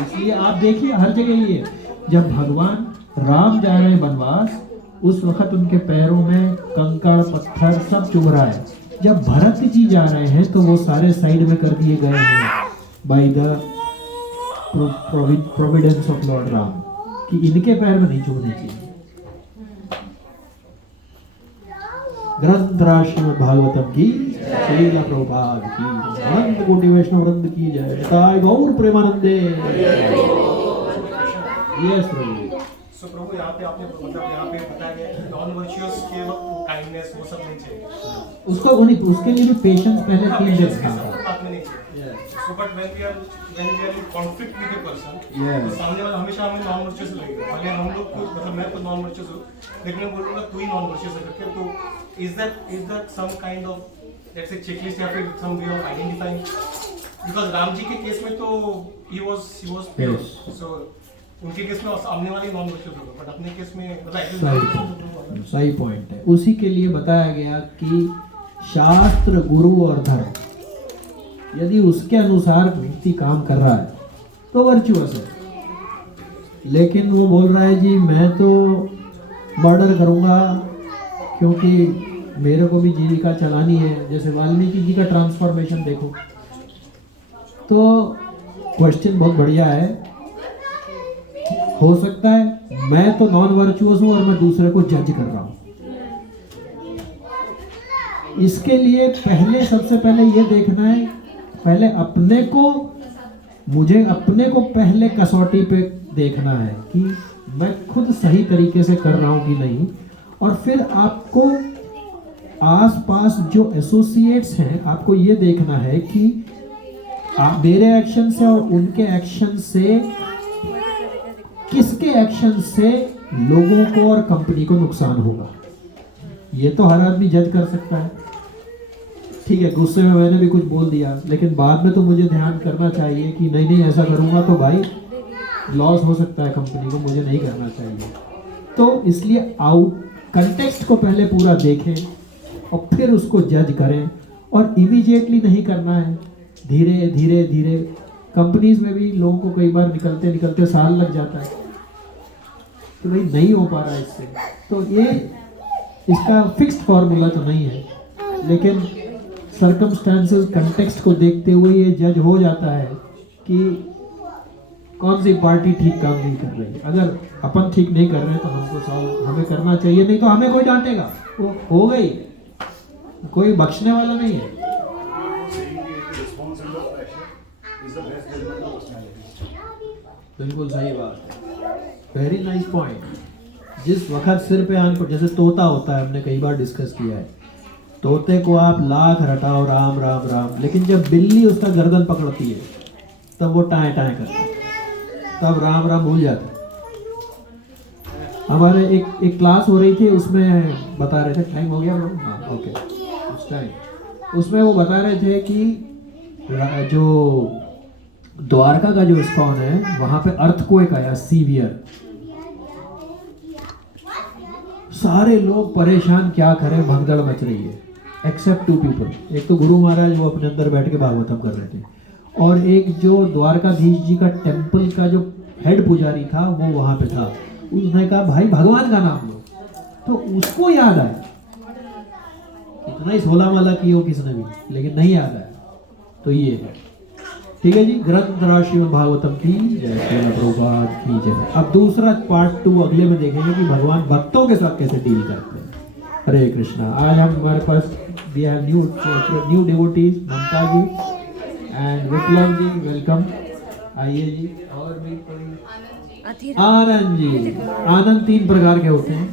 इसलिए आप देखिए हर जगह ये, जब भगवान राम जा रहे हैं वनवास, उस वक्त उनके पैरों में कंकड़ पत्थर सब चुभ रहा है। जब भरत जी जा रहे हैं तो वो सारे साइड में कर दिए गए हैं by the Providence of Lord Ram, कि इनके पैर में नहीं चुभने चाहिए। ग्रंथराज श्रीमद् भागवतम की, श्रील प्रभुपाद की, अनंत कोटि वैष्णव वृंद की जय। बताए गौर प्रेमानंदे। यस प्रभु। सो प्रभु यहाँ पे आपने मतलब यहाँ पे बताया गया कि नॉन वर्चुअस के काइंडनेस वो सब नहीं चाहिए, उसको उसके लिए भी पेशेंस पहले 3 दिन था। So but when we are in conflict with a person, तो सामने वाला हमेशा हमें नॉन वर्चुअस लगेगा। भले हम लोग को मतलब मैं तो नॉन वर्चुअस हूँ, लेकिन मैं बोलूँगा तू ही नॉन वर्चुअस है करके। तो is that some kind of let's say checklist या फिर some way of identifying? Because Ram ji के केस में तो ही वाज प्योर, सो उनके केस में सामने वाले नॉन वर्चुअस होगा, बट अपने केस में मतलब सही पॉइंट है। उसी के लिए बताया गया कि शास्त्र, गुरु और धर्म, यदि उसके अनुसार व्यक्ति काम कर रहा है तो वर्चुअस है। लेकिन वो बोल रहा है जी मैं तो मर्डर करूँगा क्योंकि मेरे को भी जीविका चलानी है। जैसे वाल्मीकि जी का ट्रांसफॉर्मेशन देखो, तो क्वेश्चन बहुत बढ़िया है। हो सकता है मैं तो नॉन वर्चुअस हूं और मैं दूसरे को जज कर रहा हूं, इसके लिए पहले सबसे पहले ये देखना है, पहले अपने को, मुझे अपने को पहले कसौटी पे देखना है कि मैं खुद सही तरीके से कर रहा हूँ कि नहीं, और फिर आपको आसपास जो एसोसिएट्स हैं आपको ये देखना है कि मेरे एक्शन से और उनके एक्शन से, किसके एक्शन से लोगों को और कंपनी को नुकसान होगा। ये तो हर आदमी जज कर सकता है। ठीक है, गुस्से में मैंने भी कुछ बोल दिया, लेकिन बाद में तो मुझे ध्यान करना चाहिए कि नहीं नहीं ऐसा करूँगा तो भाई लॉस हो सकता है कंपनी को, मुझे नहीं करना चाहिए। तो इसलिए आउट कंटेक्स्ट को पहले पूरा देखें और फिर उसको जज करें, और इमीडिएटली नहीं करना है, धीरे धीरे धीरे। कंपनीज में भी लोगों को कई बार निकलते निकलते साल लग जाता है कि भाई नहीं हो पा रहा है इससे। तो ये इसका फिक्स्ड फॉर्मूला तो नहीं है, लेकिन सर्कमस्टांसेस कंटेक्स्ट को देखते हुए ये जज हो जाता है कि कौन सी पार्टी ठीक काम नहीं कर रही है। अगर अपन ठीक नहीं कर रहे तो हमको सॉल्व हमें करना चाहिए, नहीं तो हमें कोई डांटेगा, वो हो गई, कोई बख्शने वाला नहीं है। बिल्कुल सही बात है, वेरी नाइस पॉइंट। जिस वक्त सिर पे आन पर, जैसे तोता होता है, हमने कई बार डिस्कस किया है, तोते को आप लाख रटाओ राम राम राम, लेकिन जब बिल्ली उसका गर्दन पकड़ती है तब वो टाएं टाएं करता है, तब राम राम भूल जाता है। हमारे एक क्लास हो रही थी, उसमें बता रहे थे, टाइम हो गया लोग, हाँ ओके, उस टाइम उसमें वो बता रहे थे कि जो द्वारका का जो इस्कॉन है वहाँ पे अर्थक्वेक आया सीवियर, सारे लोग परेशान, क्या करें, भगदड़ मच रही है, एक्सेप्ट 2 पीपल। एक तो गुरु महाराज वो अपने अंदर बैठ के भागवतम कर रहे थे, और एक जो द्वारकाधीश जी का टेम्पल का जो हेड पुजारी था वो वहाँ पे था। उसने कहा भाई भगवान का नाम लो, तो उसको याद आया, इतना ही सोला माला की हो किसने भी, लेकिन नहीं याद आया। तो ये है, ठीक है जी। ग्रंथ श्रीमद् भागवतम की जय, श्रीमद् प्रभुपाद की जय। अब दूसरा पार्ट 2 अगले में देखेंगे कि भगवान भक्तों के साथ कैसे डील करते हैं। हरे कृष्णा। आज हम हमारे पास we have new devotees, Mamta ji and Viplav ji, welcome. आइए जी। और भी कोई? आनंद जी। आनंद 3 प्रकार के होते हैं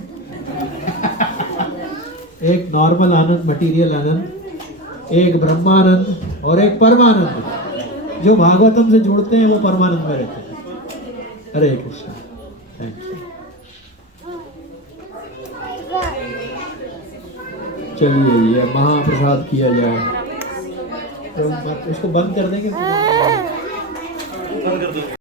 एक नॉर्मल आनंद, मटीरियल आनंद, एक ब्रह्मानंद और एक परमानंद। जो भागवतम से जुड़ते हैं वो परमानंद में रहते हैं। हरे कृष्ण। Thank you. चलिए ये महाप्रसाद किया जाए, तो इसको बंद कर देंगे।